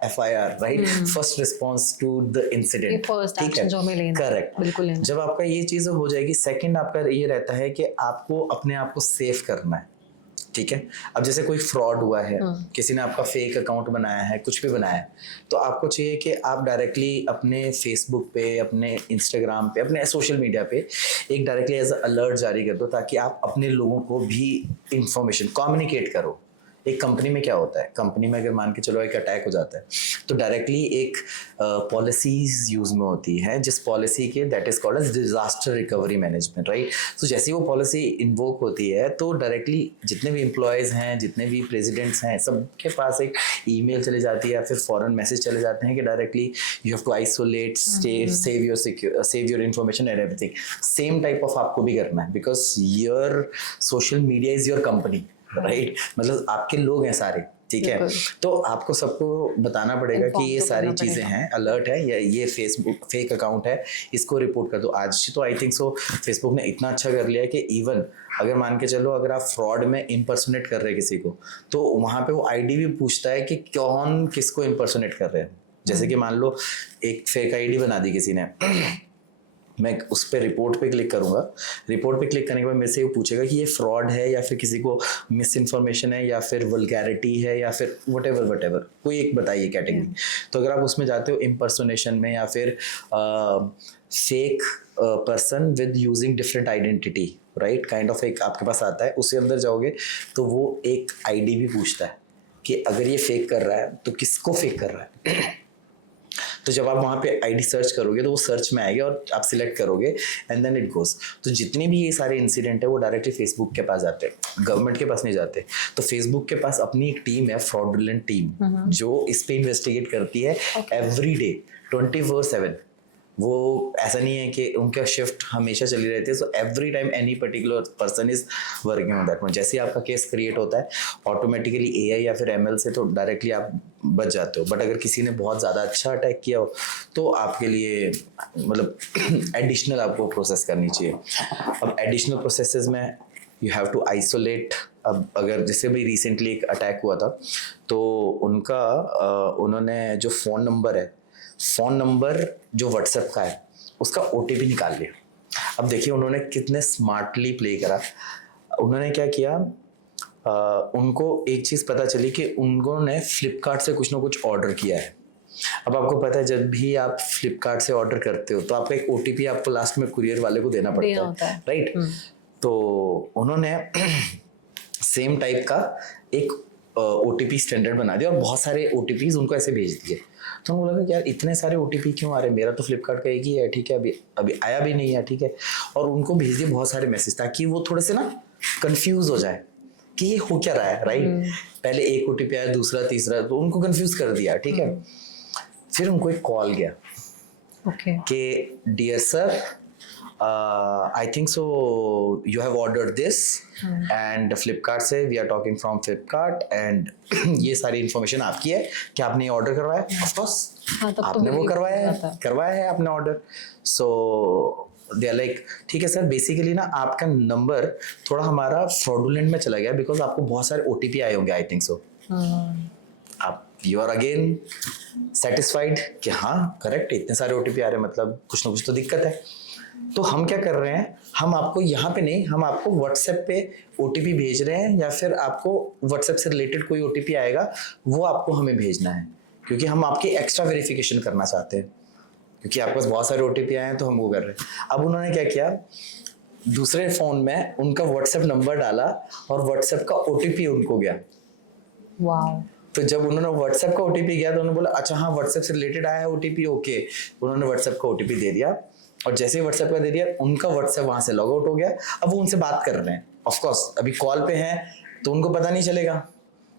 FIR, right, first response to the incident, ठीक है, करेक्ट, बिल्कुल लेना। जब आपका ये चीज़ हो जाएगी, सेकंड आपका ये रहता है कि आपको अपने आप को सेव करना है, ठीक है। अब जैसे कोई फ्रॉड हुआ है, किसी ने आपका फेक अकाउंट बनाया है, कुछ भी बनाया है, तो आपको चाहिए कि आप डायरेक्टली अपने फेसबुक पे, अपने इंस्टाग्राम पे, अपने सोशल मीडिया पे एक डायरेक्टली एज अलर्ट जारी कर दो, ताकि आप अपने लोगों को भी इंफॉर्मेशन कम्युनिकेट करो। एक कंपनी में क्या होता है, कंपनी में अगर मान के चलो एक अटैक हो जाता है तो डायरेक्टली एक पॉलिसीज यूज में होती है, जिस पॉलिसी के that is called as disaster recovery management, right. तो जैसे ही वो पॉलिसी इन्वोक होती है तो डायरेक्टली जितने भी एम्प्लॉयज़ हैं, जितने भी प्रेसिडेंट्स हैं, सबके पास एक ईमेल चली जाती है या फिर फॉरन मैसेज चले जाते हैं कि directly you have to isolate, save your information and everything. Same type of आपको भी करना है, because your social media is your company, right, मतलब आपके लोग हैं सारे, ठीक है। तो आपको सबको बताना पड़ेगा कि ये सारी चीज़ें हैं, अलर्ट है, या ये फेसबुक फेक अकाउंट है, इसको रिपोर्ट कर दो। आज तो आई थिंक सो फेसबुक ने इतना अच्छा कर लिया है कि इवन अगर मान के चलो अगर आप फ्रॉड में इम्पर्सोनेट कर रहे हैं किसी को, तो वहाँ पे वो ID भी पूछता है कि कौन किसको इम्पर्सोनेट कर रहे हैं। जैसे कि मान लो एक फेक ID बना दी किसी ने, मैं उस पर रिपोर्ट पे क्लिक करूंगा, रिपोर्ट पे क्लिक करने के बाद मेरे से वो पूछेगा कि ये फ्रॉड है या फिर किसी को मिस इन्फॉर्मेशन है या फिर वल्गैरिटी है या फिर वट कोई एक बताइए कैटेगरी। तो अगर आप उसमें जाते हो इम्पर्सोनेशन में या फिर fake person with using different identity, right, kind of एक आपके पास आता है, उसके अंदर जाओगे तो वो एक ID भी पूछता है कि अगर ये फेक कर रहा है तो किसको फेक कर रहा है। तो जब आप वहाँ पे ID सर्च करोगे तो वो सर्च में आएगा और आप सिलेक्ट करोगे एंड देन इट गोज। तो जितने भी ये सारे इंसिडेंट है वो डायरेक्टली फेसबुक के पास जाते हैं, गवर्नमेंट के पास नहीं जाते। तो फेसबुक के पास अपनी एक टीम है, फ्रॉडुलेंट टीम, जो इस पे इन्वेस्टिगेट करती है एवरी डे 24/7, वो ऐसा नहीं है कि उनका शिफ्ट हमेशा चली रहती है, so every time any particular person is working on that one. जैसे ही आपका केस क्रिएट होता है ऑटोमेटिकली एआई या फिर एमएल से तो डायरेक्टली आप बच जाते हो, बट अगर किसी ने बहुत ज़्यादा अच्छा अटैक किया हो तो आपके लिए मतलब एडिशनल आपको प्रोसेस करनी चाहिए। अब एडिशनल प्रोसेसेस में यू हैव टू आइसोलेट। अब अगर जैसे भी रिसेंटली एक अटैक हुआ था तो उनका उन्होंने जो फ़ोन नंबर जो व्हाट्सएप का है उसका ओटीपी निकाल लिया। अब देखिए उन्होंने कितने स्मार्टली प्ले करा। उन्होंने क्या किया, उनको एक चीज़ पता चली कि उन्होंने फ्लिपकार्ट से कुछ ना कुछ ऑर्डर किया है। अब आपको पता है जब भी आप फ्लिपकार्ट से ऑर्डर करते हो तो आपका एक ओटीपी आपको लास्ट में कुरियर वाले को देना पड़ता है, राइट। तो उन्होंने सेम टाइप का एक ओटीपी स्टैंडर्ड बना दिया और बहुत सारे ओटीपीज उनको ऐसे भेज दिए। तो उनको लगा कि यार इतने सारे ओटीपी क्यों आ रहे हैं, मेरा तो फ्लिपकार्ट का एक ही है, ठीक है, अभी आया भी नहीं है, ठीक है। और उनको भेज दिए बहुत सारे मैसेज ताकि वो थोड़े से ना कंफ्यूज हो जाए कि ये हो क्या रहा है, राइट। पहले एक ओटीपी आया, दूसरा, तीसरा, तो उनको कंफ्यूज कर दिया, ठीक है। फिर उनको एक कॉल गया कि dear sir, I think so you have ordered this and Flipkart से we are talking from Flipkart and ये सारी इन्फॉर्मेशन आपकी है कि आपने ऑर्डर करवाया है। ऑफ कोर्स आपने वो करवाया है आपने order. So they are like ठीक है सर, बेसिकली ना आपका नंबर थोड़ा हमारा फ्रॉडुलेंट में चला गया बिकॉज आपको बहुत सारे ओटीपी आए होंगे, आई थिंक सो। आप यू आर अगेन सेटिस्फाइड कि हाँ करेक्ट, इतने सारे ओटीपी आ रहे हैं मतलब कुछ ना कुछ तो दिक्कत है। तो हम क्या कर रहे हैं, हम आपको यहाँ पे नहीं, हम आपको व्हाट्सएप पे ओटीपी भेज रहे हैं या फिर आपको व्हाट्सएप से रिलेटेड कोई ओटीपी आएगा वो आपको हमें भेजना है, क्योंकि हम आपकी एक्स्ट्रा वेरिफिकेशन करना चाहते हैं, क्योंकि आपके पास बहुत सारे ओटीपी आए हैं तो हम वो कर रहे हैं। अब उन्होंने क्या किया, दूसरे फ़ोन में उनका व्हाट्सएप नंबर डाला और व्हाट्सएप का ओटीपी उनको गया। वाह। तो जब उन्होंने व्हाट्सएप का ओटीपी गया तो उन्होंने बोला अच्छा हाँ व्हाट्सएप से रिलेटेड आया है ओटीपी, ओके। उन्होंने व्हाट्सएप का ओटीपी दे दिया और जैसे ही व्हाट्सएप का दे दिया उनका व्हाट्सएप वहां से लॉग आउट हो गया। अब वो उनसे बात कर रहे हैं, ऑफ कोर्स अभी कॉल पे हैं तो उनको पता नहीं चलेगा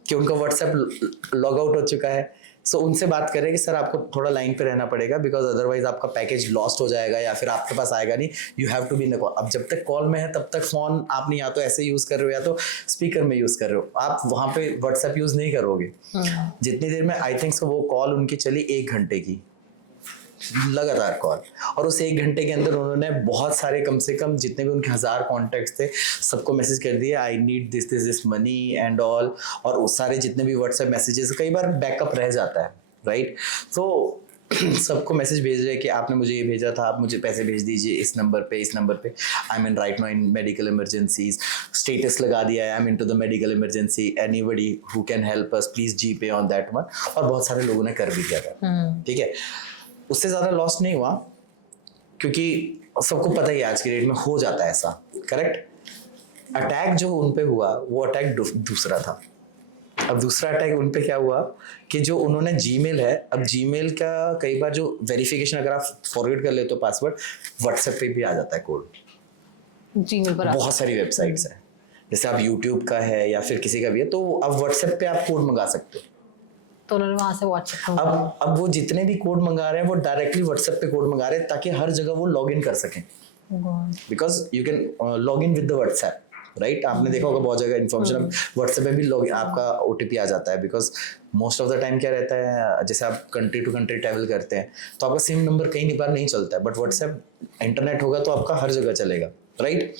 कि उनका व्हाट्सएप लॉग आउट हो चुका है। सो उनसे बात कर रहे हैं कि सर आपको थोड़ा लाइन पे रहना पड़ेगा बिकॉज अदरवाइज आपका पैकेज लॉस्ट हो जाएगा या फिर आपके पास आएगा नहीं, you have to be in call. अब जब तक कॉल में है तब तक फोन आपने या तो ऐसे यूज कर रहे हो या तो स्पीकर में यूज कर रहे हो, आप वहां पे व्हाट्सएप यूज नहीं करोगे। जितनी देर में आई थिंक सो वो कॉल उनकी चली 1 घंटे की लगातार कॉल, और उस 1 घंटे के अंदर उन्होंने बहुत सारे कम से कम जितने भी उनके 1000 कॉन्टैक्ट्स थे सबको मैसेज कर दिए I need this money and all. और उस सारे जितने भी व्हाट्सएप मैसेजेस कई बार बैकअप रह जाता है, राइट। तो सबको मैसेज भेज रहे हैं कि आपने मुझे ये भेजा था, आप मुझे पैसे भेज दीजिए इस नंबर पे I am in right now in medical emergencies, status लगा दिया है I am into the medical emergency, anybody who can help us please GPay on that one. और बहुत सारे लोगों ने कर भी दिया था, ठीक है। उससे ज़्यादा लॉस नहीं हुआ क्योंकि सबको पता ही आज के डेट में हो जाता है ऐसा, करेक्ट। अटैक जो उन पे हुआ वो अटैक दूसरा था। अब दूसरा अटैक उन पे क्या हुआ कि जो उन्होंने जीमेल है, अब जीमेल का कई बार जो वेरिफिकेशन अगर आप फॉरवर्ड कर लेते हो पासवर्ड, व्हाट्सएप पे भी आ जाता है कोड जीमेल पर। बहुत सारी वेबसाइट्स हैं, जैसे आप यूट्यूब का है या फिर किसी का भी है तो अब व्हाट्सएप पे आप कोड मंगा सकते हो। तो उन्होंने वहां से व्हाट्सएप अब वो जितने भी कोड मंगा रहे हैं वो डायरेक्टली व्हाट्सएप पे कोड मंगा रहे हैं ताकि हर जगह वो लॉग इन कर सकें, because you can log in with the WhatsApp, right. आपने देखा होगा बहुत जगह इन्फॉर्मेशन व्हाट्सएप में भी लॉग आपका ओटीपी आ जाता है, because most of the time क्या रहता है जैसे आप कंट्री टू कंट्री ट्रैवल करते हैं तो आपका सिम नंबर कहीं बार नहीं चलता है, बट व्हाट्सएप इंटरनेट होगा तो आपका हर जगह चलेगा, राइट।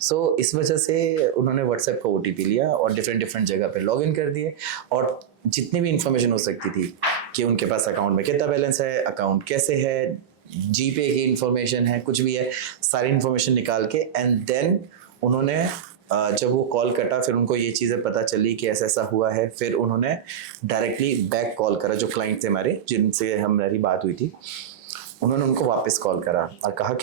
सो इस वजह से उन्होंने व्हाट्सएप का ओटीपी लिया और डिफरेंट जगह पे लॉग इन कर दिए और जितनी भी इंफॉर्मेशन हो सकती थी कि उनके पास अकाउंट में कितना बैलेंस है, अकाउंट कैसे है, जीपे की इंफॉर्मेशन है, कुछ भी है, सारी इंफॉर्मेशन निकाल के एंड देन उन्होंने जब वो कॉल कटा फिर उनको ये चीज़ें पता चली कि ऐसा ऐसा हुआ है। फिर उन्होंने डायरेक्टली बैक कॉल करा, जो क्लाइंट थे हमारे जिनसे हमारी बात हुई थी, उन्होंने उनको वापस कॉल करा और कहा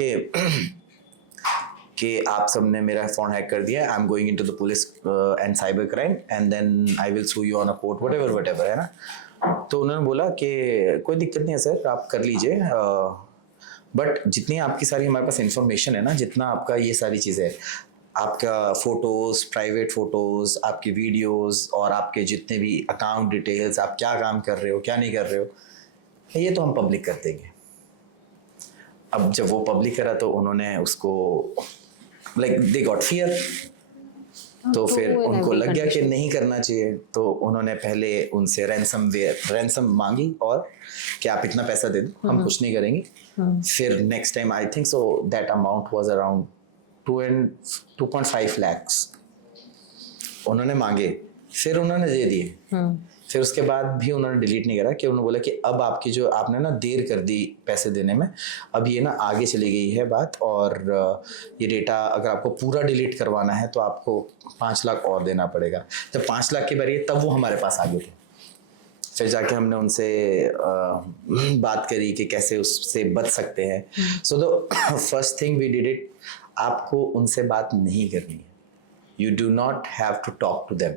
कि आप सबने मेरा फ़ोन हैक कर दिया, I am going into the police and cyber crime and then I will sue you on a court whatever है ना। तो उन्होंने बोला कि कोई दिक्कत नहीं है सर, आप कर लीजिए, बट जितनी आपकी सारी हमारे पास इंफॉर्मेशन है ना, जितना आपका ये सारी चीज़ें, आपका फ़ोटोज़, प्राइवेट फ़ोटोज़, आपकी वीडियोज़ और आपके जितने भी अकाउंट डिटेल्स, आप क्या काम कर रहे हो क्या नहीं कर रहे हो, ये तो हम पब्लिक कर देंगे। अब जब वो पब्लिक करा तो उन्होंने उसको लाइक दे गॉट फियर, तो फिर in उनको every लग गया कि condition. नहीं करना चाहिए, तो उन्होंने पहले उनसे रैंसम मांगी और कि आप इतना पैसा दे दो, हम कुछ नहीं करेंगे। फिर next time I think so that amount was around 2.5 lakhs उन्होंने मांगे, फिर उन्होंने दे दिए। फिर उसके बाद भी उन्होंने डिलीट नहीं करा, कि उन्होंने बोला कि अब आपकी जो आपने ना देर कर दी पैसे देने में, अब ये ना आगे चली गई है बात, और ये डेटा अगर आपको पूरा डिलीट करवाना है तो आपको 5 लाख और देना पड़ेगा। जब 5 लाख की बारी तब वो हमारे पास आ गए थे। फिर जाके हमने उनसे बात करी कि कैसे उससे बच सकते हैं। So the first thing we did it, आपको उनसे बात नहीं करनी है, you do not have to talk to them,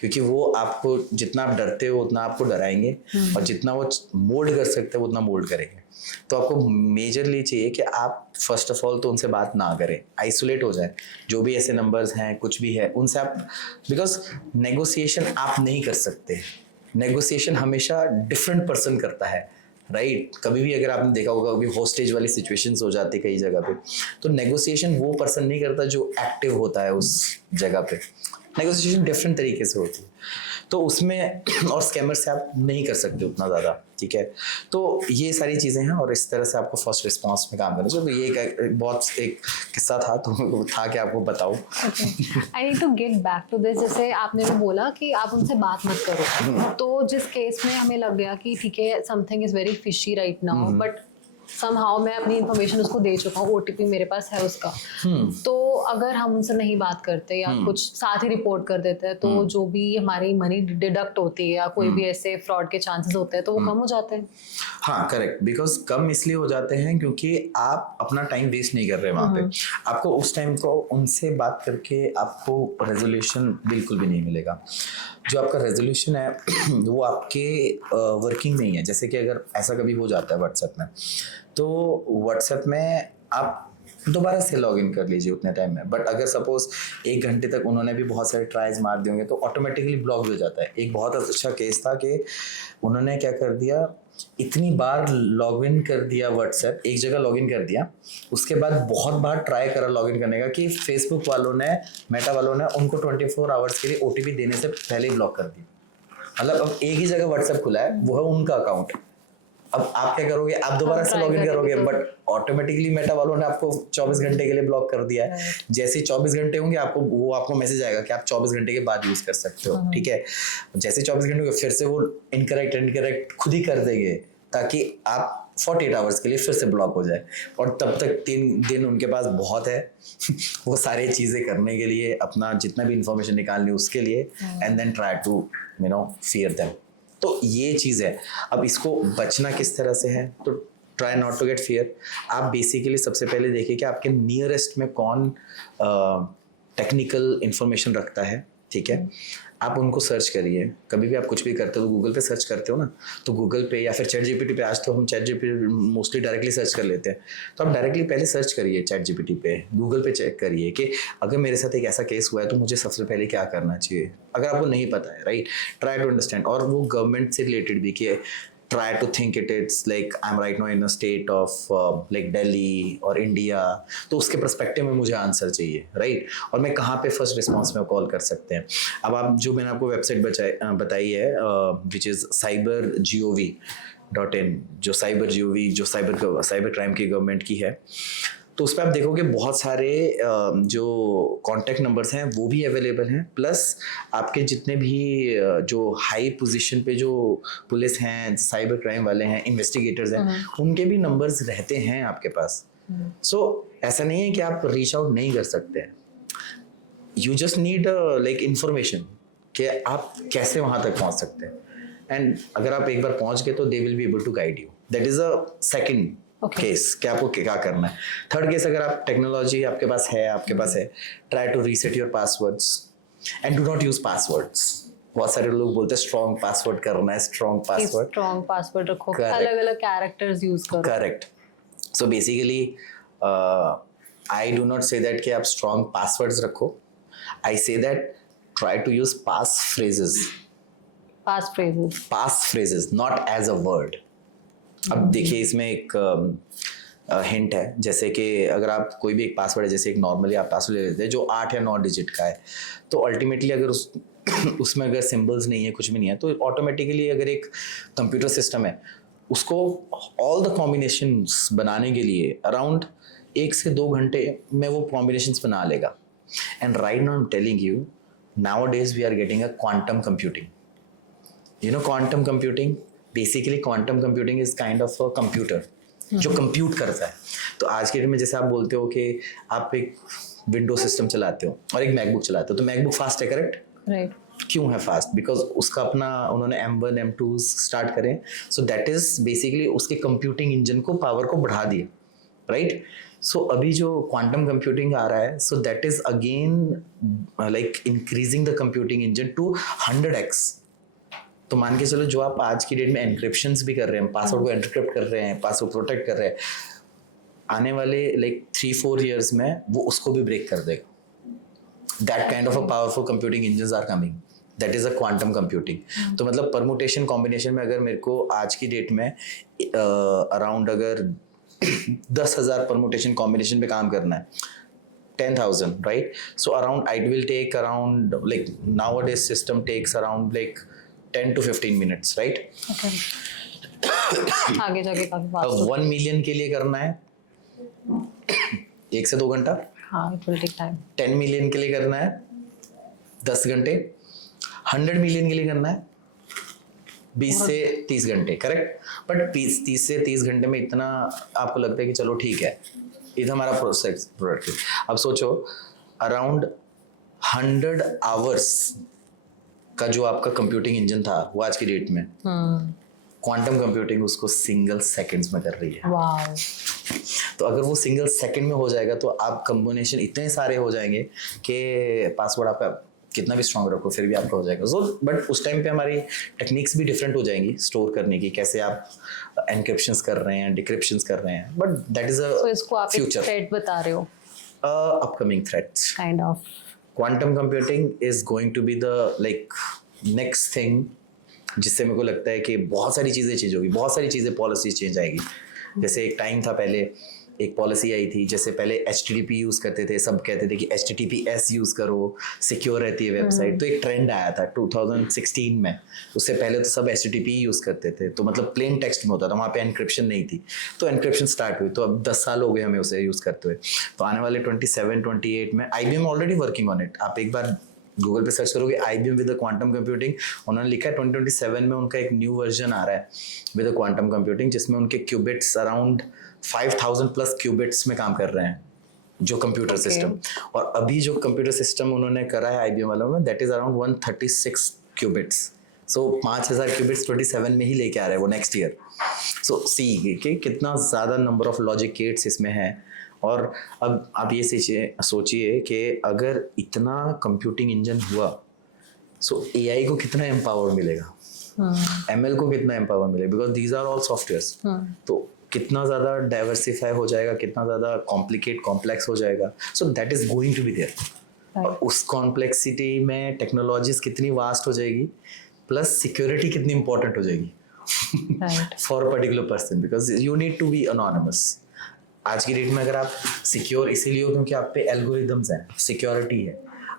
क्योंकि वो आपको जितना आप डरते हो उतना आपको डराएंगे, और जितना वो मोल्ड कर सकते हैं उतना मोल्ड करेंगे। तो आपको मेजरली चाहिए कि आप फर्स्ट ऑफ ऑल तो उनसे बात ना करें, आइसोलेट हो जाए। जो भी ऐसे नंबर्स हैं, कुछ भी है, उनसे आप, बिकॉज नेगोशिएशन आप नहीं कर सकते, नेगोशिएशन हमेशा डिफरेंट पर्सन करता है, राइट? कभी भी अगर आपने देखा होगा, कभी होस्टेज वाली सिचुएशंस हो जाती है कई जगह पे, तो नेगोशिएशन वो पर्सन नहीं करता जो एक्टिव होता है उस जगह पे, नेगोशिएशन डिफरेंट तरीके से होती है। तो उसमें और स्कैमर से आप नहीं कर सकते उतना ज़्यादा, ठीक है? तो ये सारी चीज़ें हैं, और इस तरह से आपको फर्स्ट रिस्पॉन्स में काम करना चाहिए। तो ये बहुत एक किस्सा था, तो था कि आपको बताऊं। I need to get back to this. जैसे आपने भी बोला कि आप उनसे बात मत करो, तो जिस केस में हमें लग गया कि ठीक है something is very fishy right now, but somehow मैं अपनी इन्फॉर्मेशन उसको दे चुका हूँ, ओटीपी मेरे पास है उसका, तो अगर हम उनसे नहीं बात करते या कुछ साथ ही रिपोर्ट कर देते हैं, तो जो भी हमारी मनी डिडक्ट होती है या कोई भी ऐसे फ्रॉड के चांसेस होते हैं तो वो कम हो जाते हैं। हाँ करेक्ट, बिकॉज कम इसलिए हो जाते हैं क्योंकि आप अपना टाइम वेस्ट नहीं कर रहे वहाँ पे। आपको उस टाइम को उनसे बात करके आपको रेजोल्यूशन बिल्कुल भी नहीं मिलेगा। जो आपका रेजोल्यूशन है वो आपके वर्किंग में ही है। जैसे कि अगर ऐसा कभी हो जाता है व्हाट्सएप में, तो व्हाट्सएप में आप दोबारा से लॉग इन कर लीजिए उतने टाइम में, बट अगर सपोज 1 घंटे तक उन्होंने भी बहुत सारे ट्राइज मार दिए होंगे तो ऑटोमेटिकली ब्लॉक हो जाता है। एक बहुत अच्छा केस था कि उन्होंने क्या कर दिया, इतनी बार लॉग इन कर दिया व्हाट्सएप, एक जगह लॉग इन कर दिया, उसके बाद बहुत बार ट्राई करा लॉग इन करने का कि फेसबुक वालों ने, मेटा वालों ने उनको 24 आवर्स के लिए ओटीपी देने से पहले ही ब्लॉक कर दिया। मतलब अब एक ही जगह व्हाट्सएप खुला है, वो है उनका अकाउंट। अब आप क्या करोगे, आप दोबारा से लॉग इन करोगे, बट ऑटोमेटिकली मेटा वालों ने आपको 24 घंटे के लिए ब्लॉक कर दिया है। जैसे ही 24 घंटे होंगे आपको मैसेज आएगा कि आप 24 घंटे के बाद यूज कर सकते हो, ठीक है? जैसे 24 घंटे होंगे फिर से वो इनकरेक्ट खुद ही कर देंगे, ताकि आप 48 आवर्स के लिए फिर से ब्लॉक हो जाए। और तब तक 3 दिन उनके पास बहुत है वो सारी चीजें करने के लिए, अपना जितना भी इंफॉर्मेशन निकालनी उसके लिए, and then try to fear them. तो ये चीज़ है। अब इसको बचना किस तरह से है, तो try not to get fear. आप बेसिकली सबसे पहले देखिए कि आपके नियरेस्ट में कौन टेक्निकल इंफॉर्मेशन रखता है, ठीक है? आप उनको सर्च करिए। कभी भी आप कुछ भी करते हो तो गूगल पे सर्च करते हो ना, तो गूगल पे या फिर चैट जीपीटी पे, आज तो हम chat GPT mostly directly search कर लेते हैं, तो आप डायरेक्टली पहले सर्च करिए चैट जीपीटी पे, गूगल पे चेक करिए कि अगर मेरे साथ एक ऐसा केस हुआ है तो मुझे सबसे पहले क्या करना चाहिए। अगर आपको नहीं पता है, राइट, ट्राई टू अंडरस्टैंड। और वो गवर्नमेंट से रिलेटेड भी कि try to think it's like I'm right now in a state of like Delhi और इंडिया, तो उसके पर्सपेक्टिव में मुझे आंसर चाहिए, राइट? और मैं कहाँ पे फर्स्ट रिस्पॉन्स में कॉल कर सकते हैं। अब आप जो मैंने आपको वेबसाइट बताई है विच इज़ cybergov.in, जो साइबर क्राइम की गवर्नमेंट की है, तो उस पर आप देखोगे बहुत सारे जो कॉन्टैक्ट नंबर्स हैं वो भी अवेलेबल हैं, प्लस आपके जितने भी जो हाई पोजीशन पे जो पुलिस हैं, साइबर क्राइम वाले हैं, इन्वेस्टिगेटर्स हैं, उनके भी नंबर्स रहते हैं आपके पास। सो ऐसा नहीं है कि आप रीच आउट नहीं कर सकते हैं, you just need like information कि आप कैसे वहाँ तक पहुँच सकते हैं, एंड अगर आप एक बार पहुँच गए तो they will be able to guide you. That is a second case कि आपको क्या करना है। थर्ड केस, अगर आप टेक्नोलॉजी आपके पास है, try to reset your passwords and do not use passwords. बहुत सारे लोग बोलते हैं स्ट्रॉन्ग पासवर्ड करना है, स्ट्रॉन्ग पासवर्ड रखो, अलग-अलग कैरेक्टर्स यूज करो। Correct. So basically I do not say that कि आप स्ट्रॉन्ग पासवर्ड्स रखो, I say that try to use pass phrases, not as a word. अब देखिए इसमें एक हिंट है, जैसे कि अगर आप कोई भी एक पासवर्ड है, जैसे एक नॉर्मली आप पासवर्ड ले लेते हैं जो 8 या 9 डिजिट का है, तो अल्टीमेटली अगर उसमें अगर सिंबल्स नहीं है, कुछ भी नहीं है, तो ऑटोमेटिकली अगर एक कंप्यूटर सिस्टम है उसको ऑल द कॉम्बिनेशंस बनाने के लिए अराउंड 1 से 2 घंटे में वो कॉम्बिनेशंस बना लेगा. And right now I am telling you, nowadays we are getting a quantum computing. You know quantum computing? Basically quantum computing is kind of a computer जो कंप्यूट करता है. तो आज के डेट में जैसे आप बोलते हो कि आप एक विंडो सिस्टम चलाते हो और एक मैकबुक चलाते हो, तो मैकबुक फास्ट है, करेक्ट? राइट. क्यों है फास्ट? बिकॉज उसका अपना उन्होंने M1 M2 स्टार्ट करें, सो दैट इज बेसिकली उसके कंप्यूटिंग इंजन को पावर को बढ़ा दिया, राइट? सो अभी जो क्वांटम कंप्यूटिंग आ रहा है, so that is again like increasing the computing engine to 100x. तो मान के चलो जो आप आज की डेट में एनक्रिप्शंस भी कर रहे हैं, पासवर्ड को एनक्रिप्ट कर रहे हैं, पासवर्ड प्रोटेक्ट कर रहे हैं, आने वाले लाइक 3-4 years में वो उसको भी ब्रेक कर देगा. That kind of a powerful computing engines are coming. That is a quantum computing. तो मतलब परमुटेशन कॉम्बिनेशन में अगर मेरे को आज की डेट में अराउंड अगर 10,000 परमुटेशन कॉम्बिनेशन पे काम करना है, 10,000, right? So around it will take around like nowadays system takes around like 10 to 15 minutes, right? आगे जाके काफी फास्ट. अब 1 million के लिए करना है 1 से 2 घंटा. हाँ, it will take time. 10 million के लिए करना है 10 घंटे. 100 million के लिए करना है 20 से 30 घंटे, करेक्ट? बट 30 से 30 घंटे में इतना आपको लगता है कि चलो ठीक है, इधर हमारा प्रोसेस प्रोडक्ट. अब सोचो अराउंड 100 hours का जो आपका कंप्यूटिंग इंजन था वो आज की डेट में क्वांटम कंप्यूटिंग उसको सिंगल सेकंड्स में कर रही है. वाओ. तो अगर वो सिंगल सेकंड में हो जाएगा तो आप कॉम्बिनेशन इतने सारे हो जाएंगे कि पासवर्ड आपका कितना भी स्ट्रॉन्ग रखो फिर भी आपका हो जाएगा. सो बट उस टाइम पे हमारी टेक्निक्स भी डिफरेंट हो जाएंगी स्टोर करने की, कैसे आप एनक्रिप्शंस कर रहे हैं, डिक्रिप्शंस कर रहे हैं. बट दैट इज अ इसको आप एक थ्रेट बता रहे हो, upcoming threats. Kind of. Quantum computing is going to be the like next thing, जिससे मेरे को लगता है कि बहुत सारी चीज़ें चेंज होगी, बहुत सारी चीज़ें पॉलिसीज चेंज आएगी. जैसे एक टाइम था पहले एक पॉलिसी आई थी, जैसे पहले HTTP यूज़ करते थे, सब कहते थे कि HTTPS यूज़ करो, सिक्योर रहती है वेबसाइट. तो एक ट्रेंड आया था 2016 में. उससे पहले तो सब HTTP यूज़ करते थे, तो मतलब प्लेन टेक्स्ट में होता था, वहाँ पे एनक्रिप्शन नहीं थी. तो एनक्रिप्शन स्टार्ट हुई, तो अब 10 साल हो गए हमें उसे यूज़ करते हुए. तो आने वाले 27-28 में IBM already working on it. आप एक बार गूगल पे सर्च करोगे IBM विद क्वांटम कंप्यूटिंग, उन्होंने लिखा है 2027 में उनका एक न्यू वर्जन आ रहा है विद क्वांटम कंप्यूटिंग, जिसमें उनके क्यूबिट्स अराउंड 5,000 प्लस क्यूबिट्स में काम कर रहे हैं जो कंप्यूटर सिस्टम. और अभी जो कंप्यूटर सिस्टम उन्होंने करा है IBM वालों में, that is around 136 qubits. So 5,000 qubits 27 में ही लेके आ रहे हैं वो नेक्स्ट ईयर. सो सी कि कितना ज़्यादा नंबर ऑफ लॉजिक गेट्स इसमें है. और अब आप ये सोचिए कि अगर इतना कंप्यूटिंग इंजन हुआ, सो AI को कितना एम्पावर मिलेगा, ML को कितना एम्पावर मिलेगा, because these are all softwares. तो कितना ज़्यादा डाइवर्सिफाई हो जाएगा, कितना ज़्यादा कॉम्प्लेक्स हो जाएगा. So that is going to be there. और उस कॉम्प्लेक्सिटी में टेक्नोलॉजीज कितनी वास्ट हो जाएगी, प्लस सिक्योरिटी कितनी इंपॉर्टेंट हो जाएगी for a particular person, because you need to be anonymous. आज की डेट में अगर आप सिक्योर इसीलिए हो क्योंकि आप पे एल्गोरिदम्स हैं, सिक्योरिटी है.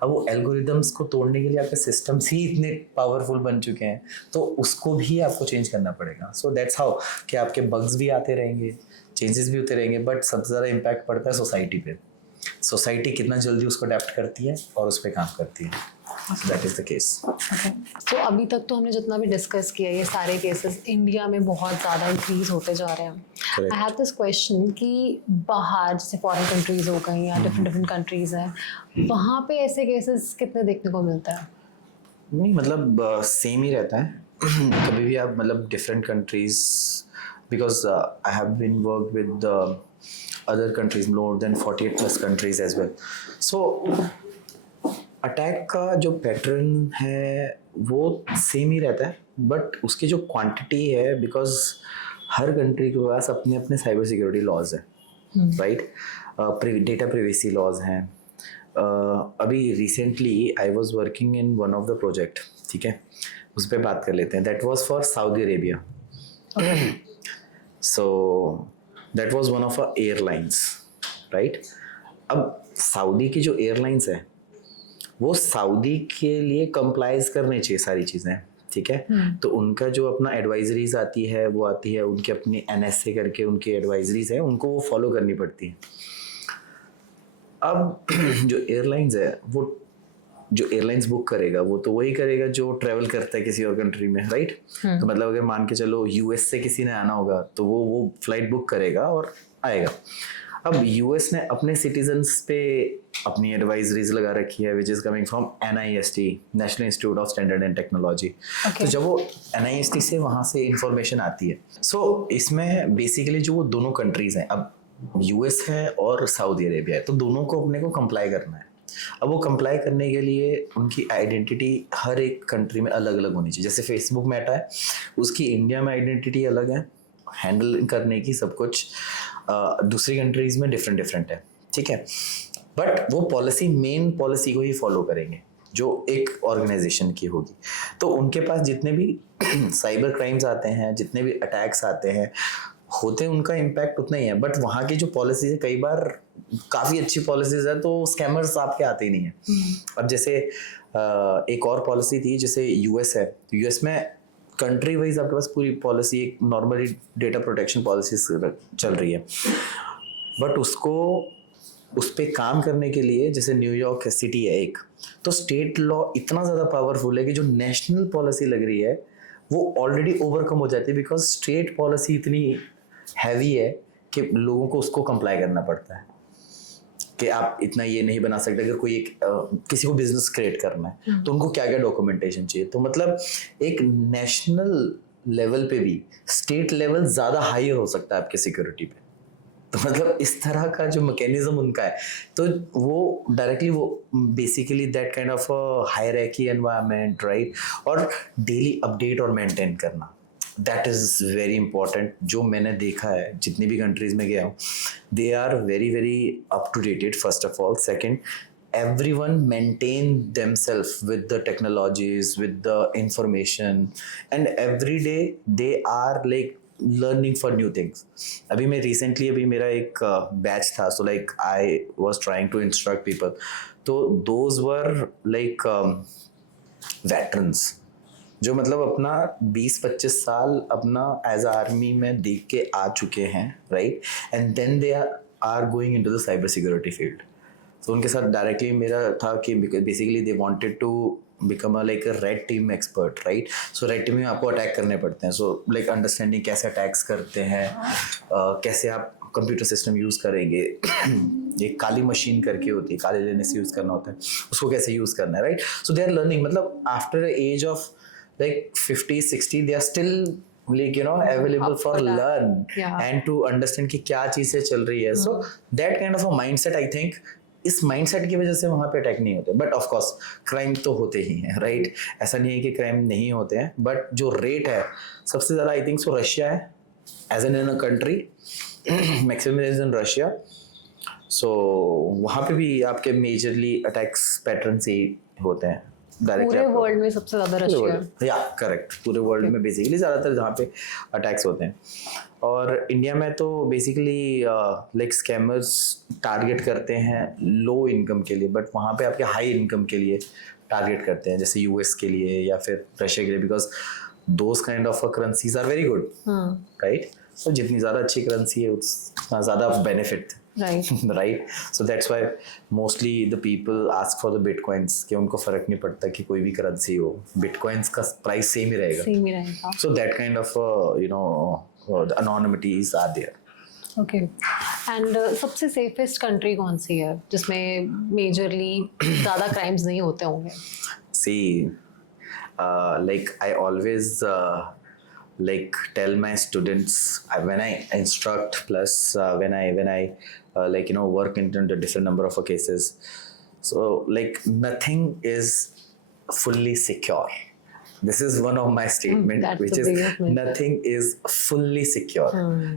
अब वो एल्गोरिदम्स को तोड़ने के लिए आपके सिस्टम्स ही इतने पावरफुल बन चुके हैं, तो उसको भी आपको चेंज करना पड़ेगा. सो दैट्स हाउ कि आपके बग्स भी आते रहेंगे, चेंजेस भी होते रहेंगे, बट सबसे ज़्यादा इम्पैक्ट पड़ता है सोसाइटी पे. सोसाइटी कितना जल्दी उसको अडेप्ट करती है और उस पर काम करती है. That is the case. तो अभी तक तो हमने जितना भी डिस्कस किया, ये सारे केसेस इंडिया में बहुत ज़्यादा इंक्रीज होते जा रहे हैं. आई हैव दिस क्वेश्चन कि बाहर जैसे फॉरेन कंट्रीज हो गई या डिफरेंट कंट्रीज हैं, वहाँ पे ऐसे केसेस कितने देखने को मिलता है? नहीं मतलब सेम ही रहता है. कभी भी आप मतलब different countries, because I have been work with other countries, more than 48 plus countries as well. So attack का जो पैटर्न है वो सेम ही रहता है, बट उसकी जो क्वांटिटी है, बिकॉज हर कंट्री के पास अपने अपने साइबर सिक्योरिटी लॉज हैं, राइट? डेटा प्रिवेसी लॉज हैं. अभी recently I was working in one of the project, ठीक है, उस पर बात कर लेते हैं. That was for Saudi Arabia. So that was one of a airlines, right? अब सऊदी की जो एयरलाइंस है वो सऊदी के लिए कंप्लाइज करनी चाहिए सारी चीज़ें, ठीक है? तो उनका जो अपना एडवाइजरीज आती है वो आती है, उनकी अपनी NSA करके उनकी एडवाइजरीज है, उनको वो फॉलो करनी पड़ती है। अब जो एयरलाइंस है वो जो एयरलाइंस बुक करेगा वो तो वही करेगा जो ट्रेवल करता है किसी और कंट्री में, राइट? तो मतलब अगर मान के चलो US से किसी ने आना होगा तो वो फ्लाइट बुक करेगा और आएगा। अब US ने अपने सिटीजन्स पे अपनी एडवाइजरीज लगा रखी है which is coming from NIST, national institute of standard and technology. तो जब वो NIST से वहाँ से इंफॉर्मेशन आती है, सो इसमें बेसिकली जो वो दोनों कंट्रीज हैं, अब US है और सऊदी अरेबिया है, तो दोनों को अपने को कंप्लाई करना है। अब वो कंप्लाई करने के लिए उनकी आइडेंटिटी हर एक कंट्री में अलग अलग होनी चाहिए। जैसे फेसबुक मेटा है, उसकी इंडिया में आइडेंटिटी अलग है, हैंडल करने की सब कुछ दूसरी कंट्रीज में डिफरेंट डिफरेंट है, ठीक है? बट वो पॉलिसी मेन पॉलिसी को ही फॉलो करेंगे जो एक ऑर्गेनाइजेशन की होगी। तो उनके पास जितने भी साइबर क्राइम्स आते हैं, जितने भी अटैक्स आते हैं, होते उनका इम्पैक्ट उतना ही है, बट वहाँ की जो पॉलिसीज है कई बार काफ़ी अच्छी पॉलिसीज है तो स्कैमर्स आपके आते ही नहीं है। अब जैसे एक और पॉलिसी थी, जैसे US है, तो US में कंट्री वाइज आपके पास पूरी पॉलिसी एक नॉर्मली डेटा प्रोटेक्शन पॉलिसी चल रही है, बट उसको उस पर काम करने के लिए जैसे न्यूयॉर्क सिटी है एक, तो स्टेट लॉ इतना ज़्यादा पावरफुल है कि जो नेशनल पॉलिसी लग रही है वो ऑलरेडी ओवरकम हो जाती है, बिकॉज स्टेट पॉलिसी इतनी हैवी है कि लोगों को उसको कंप्लाई करना पड़ता है कि आप इतना ये नहीं बना सकते। अगर कोई एक किसी को बिजनेस क्रिएट करना है तो उनको क्या क्या डॉक्यूमेंटेशन चाहिए, तो मतलब एक नेशनल लेवल पे भी स्टेट लेवल ज़्यादा हाई हो सकता है आपके सिक्योरिटी पे। तो मतलब इस तरह का जो मैकेनिज्म उनका है, तो वो डायरेक्टली वो basically that kind of hierarchy environment, right? और डेली अपडेट और मेंटेन करना, दैट इज़ वेरी इंपॉर्टेंट। जो मैंने देखा है जितनी भी कंट्रीज में गया हूँ, they are very very up to dated first of all. Second, everyone maintain themselves with the technologies, with the information, and every day they are like learning for new things. अभी मैं recently अभी मेरा एक बैच था, so like I was trying to instruct people, तो those were like veterans जो मतलब अपना 20-25 साल अपना एज आर्मी में देख के आ चुके हैं, right? And then they are going into the cyber security field. तो उनके साथ डायरेक्टली मेरा था कि basically they wanted to become a like a red team expert, right? So red team में आपको अटैक करने पड़ते हैं, सो लाइक अंडरस्टैंडिंग कैसे अटैक्स करते हैं, कैसे आप कंप्यूटर सिस्टम यूज़ करेंगे एक काली मशीन करके होती है, काले लेने से यूज़ करना होता है, उसको कैसे यूज़ करना है, right? So they are learning, मतलब after age of like 50-60 they are still like available for learn and to understand कि क्या चीज़ें चल रही है। So that kind of a mindset, I think इस माइंडसेट की वजह से वहाँ पे अटैक नहीं होते, बट ऑफ कोर्स क्राइम तो होते ही हैं, राइट? ऐसा नहीं है कि क्राइम नहीं होते हैं, बट जो रेट है सबसे ज़्यादा आई थिंक सो रशिया है, as an in a country maximum is in Russia. So वहाँ पे भी आपके मेजरली अटैक्स पैटर्न से ही होते हैं। पूरे वर्ल्ड में सबसे ज्यादा रशिया, या करेक्ट, पूरे वर्ल्ड में बेसिकली ज़्यादातर जहाँ पे अटैक्स होते हैं। और इंडिया में तो बेसिकली लाइक स्कैमर्स टारगेट करते हैं लो इनकम के लिए, बट वहाँ पे आपके हाई इनकम के लिए टारगेट करते हैं, जैसे US के लिए या फिर रशिया के लिए, because those kind of currencies are very good, right? तो जितनी ज़्यादा अच्छी करेंसी है उतना ज़्यादा benefit, right? So that's why mostly the people ask for the bitcoins, कि उनको फर्क नहीं पड़ता कि कोई भी करेंसी हो, bitcoins का प्राइस सेम ही रहेगा। So that kind of the anonymities are there. Okay. And सबसे सेफेस्ट कंट्री कौन सी है जिसमें मेजरली ज़्यादा क्राइम्स नहीं होते होंगे? See, like I always like tell my students when I instruct, plus when I like work into the different number of cases, so like nothing is fully secure. This is one of my statement, which is nothing is fully secure.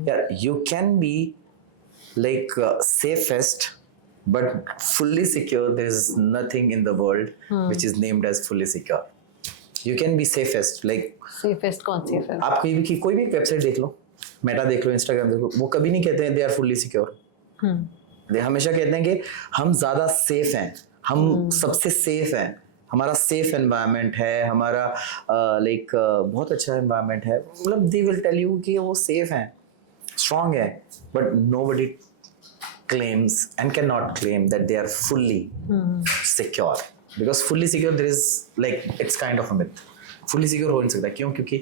Yeah, you can be like safest, but fully secure there is nothing in the world which is named as fully secure. You can be safest, like safest कौन सी है? आप कोई भी वेबसाइट देख लो, मेटा देख लो, इंस्टाग्राम देख लो, वो कभी नहीं कहते हैं दे आर फुल्ली सिक्योर। दे हमेशा कहते हैं कि हम ज़्यादा सेफ हैं, हम सबसे सेफ हैं, हमारा सेफ एनवायरनमेंट है, हमारा लाइक बहुत अच्छा एनवायरनमेंट है। मतलब दे विल टेल यू कि वो सेफ हैं, स्ट्रांग है, but nobody claims and cannot claim that they are fully secure, because fully secure there is like it's kind of a myth. fully secure हो नहीं सकता, क्यों? क्योंकि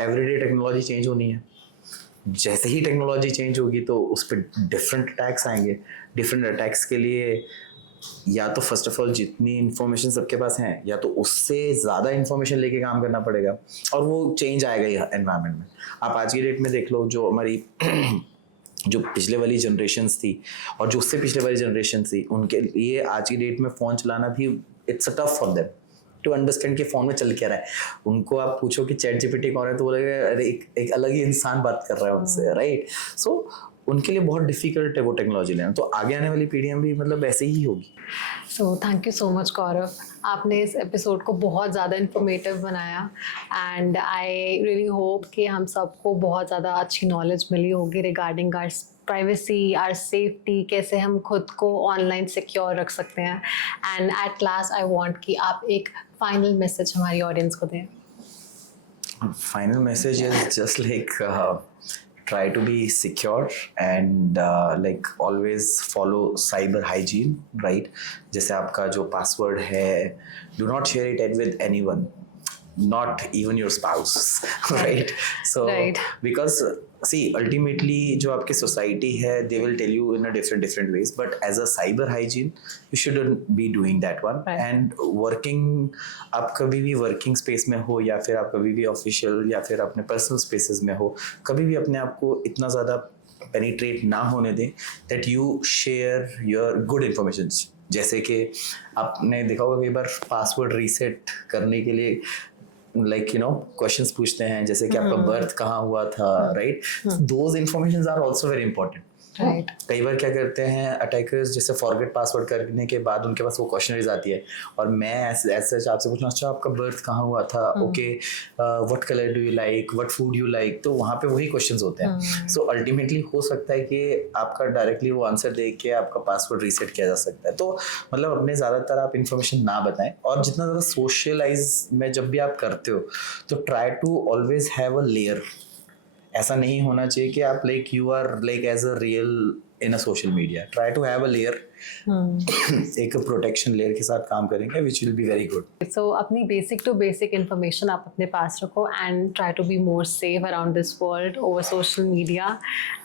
एवरीडे टेक्नोलॉजी चेंज होनी है। जैसे ही टेक्नोलॉजी चेंज होगी तो उस पर डिफरेंट अटैक्स आएंगे। डिफरेंट अटैक्स के लिए या तो फर्स्ट ऑफ ऑल जितनी इन्फॉर्मेशन सबके पास है, या तो उससे ज़्यादा इन्फॉर्मेशन लेके काम करना पड़ेगा, और वो चेंज आएगा ही एनवायरनमेंट में। आप आज की डेट में देख लो, जो हमारी जो पिछले वाली जनरेशन्स थी और जो उससे पिछले वाली जनरेशन थी, उनके लिए आज की डेट में फ़ोन चलाना भी it's a tough for them to understand कि फ़ोन में चल क्या रहा है। उनको आप पूछो कि चैट जीपीटी कौन है, तो बोलेगा अरे एक अलग ही इंसान बात कर रहा है उनसे, राइट? सो उनके लिए बहुत डिफिकल्ट है वो टेक्नोलॉजी लेना। तो आगे आने वाली पीढ़ियाँ भी मतलब ऐसे ही होगी। So thank you so much Gaurav, आपने इस एपिसोड को बहुत ज़्यादा इन्फॉर्मेटिव बनाया, एंड आई रियली होप कि हम सबको बहुत ज़्यादा अच्छी नॉलेज मिली होगी regarding our privacy, our safety, कैसे हम खुद को ऑनलाइन सिक्योर रख सकते हैं। And at last I want कि आप एक फाइनल मैसेज हमारी ऑडियंस को दें। Final message is just like try to be secure and like always follow cyber hygiene, right? जैसे आपका जो पासवर्ड है, do not share it with anyone, not even your spouse, right? So Right. because see ultimately जो आपकी society है, they will tell you in a different ways, but as a cyber hygiene you shouldn't be doing that one. Right. And working, आप कभी भी वर्किंग स्पेस में हो या फिर आप कभी भी ऑफिशियल या फिर अपने पर्सनल स्पेसेस में हो, कभी भी अपने आप को इतना ज़्यादा पेनिट्रेट ना होने दें that you share your good information. जैसे कि आपने देखा होगा कई बार पासवर्ड रीसेट करने के लिए लाइक यू नो क्वेश्चंस पूछते हैं, जैसे कि आपका बर्थ कहाँ हुआ था, right? Those information are also very important. Right. कई बार क्या करते हैं अटैकर्स, जैसे फॉरगेट पासवर्ड करने के बाद उनके पास वो क्वेश्चनरीज आती है, और मैं ऐसे आपसे पूछना, अच्छा आपका बर्थ कहाँ हुआ था, okay what colour do you like, what food you like, तो वहाँ पे वही क्वेश्चंस होते हैं। सो अल्टीमेटली हो सकता है कि आपका डायरेक्टली वो आंसर देख के आपका पासवर्ड रीसेट किया जा सकता है। तो मतलब अपने ज़्यादातर आप इन्फॉर्मेशन ना बताएं, और जितना ज़्यादा सोशलाइज में जब भी आप करते हो तो try to always have a layer. ऐसा नहीं होना चाहिए कि आप like you are like as a real in a social media. Try to have a layer, एक प्रोटेक्शन लेयर के साथ काम करेंगे which will be very good. So अपनी बेसिक टू बेसिक इन्फॉर्मेशन आप अपने पास रखो, and try to be more safe around this world over social media.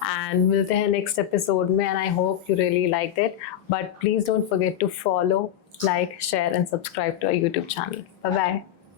And मिलते हैं नेक्स्ट एपिसोड में, and I hope you really like it, but please don't forget to follow, like, share and subscribe to our YouTube channel. Bye bye.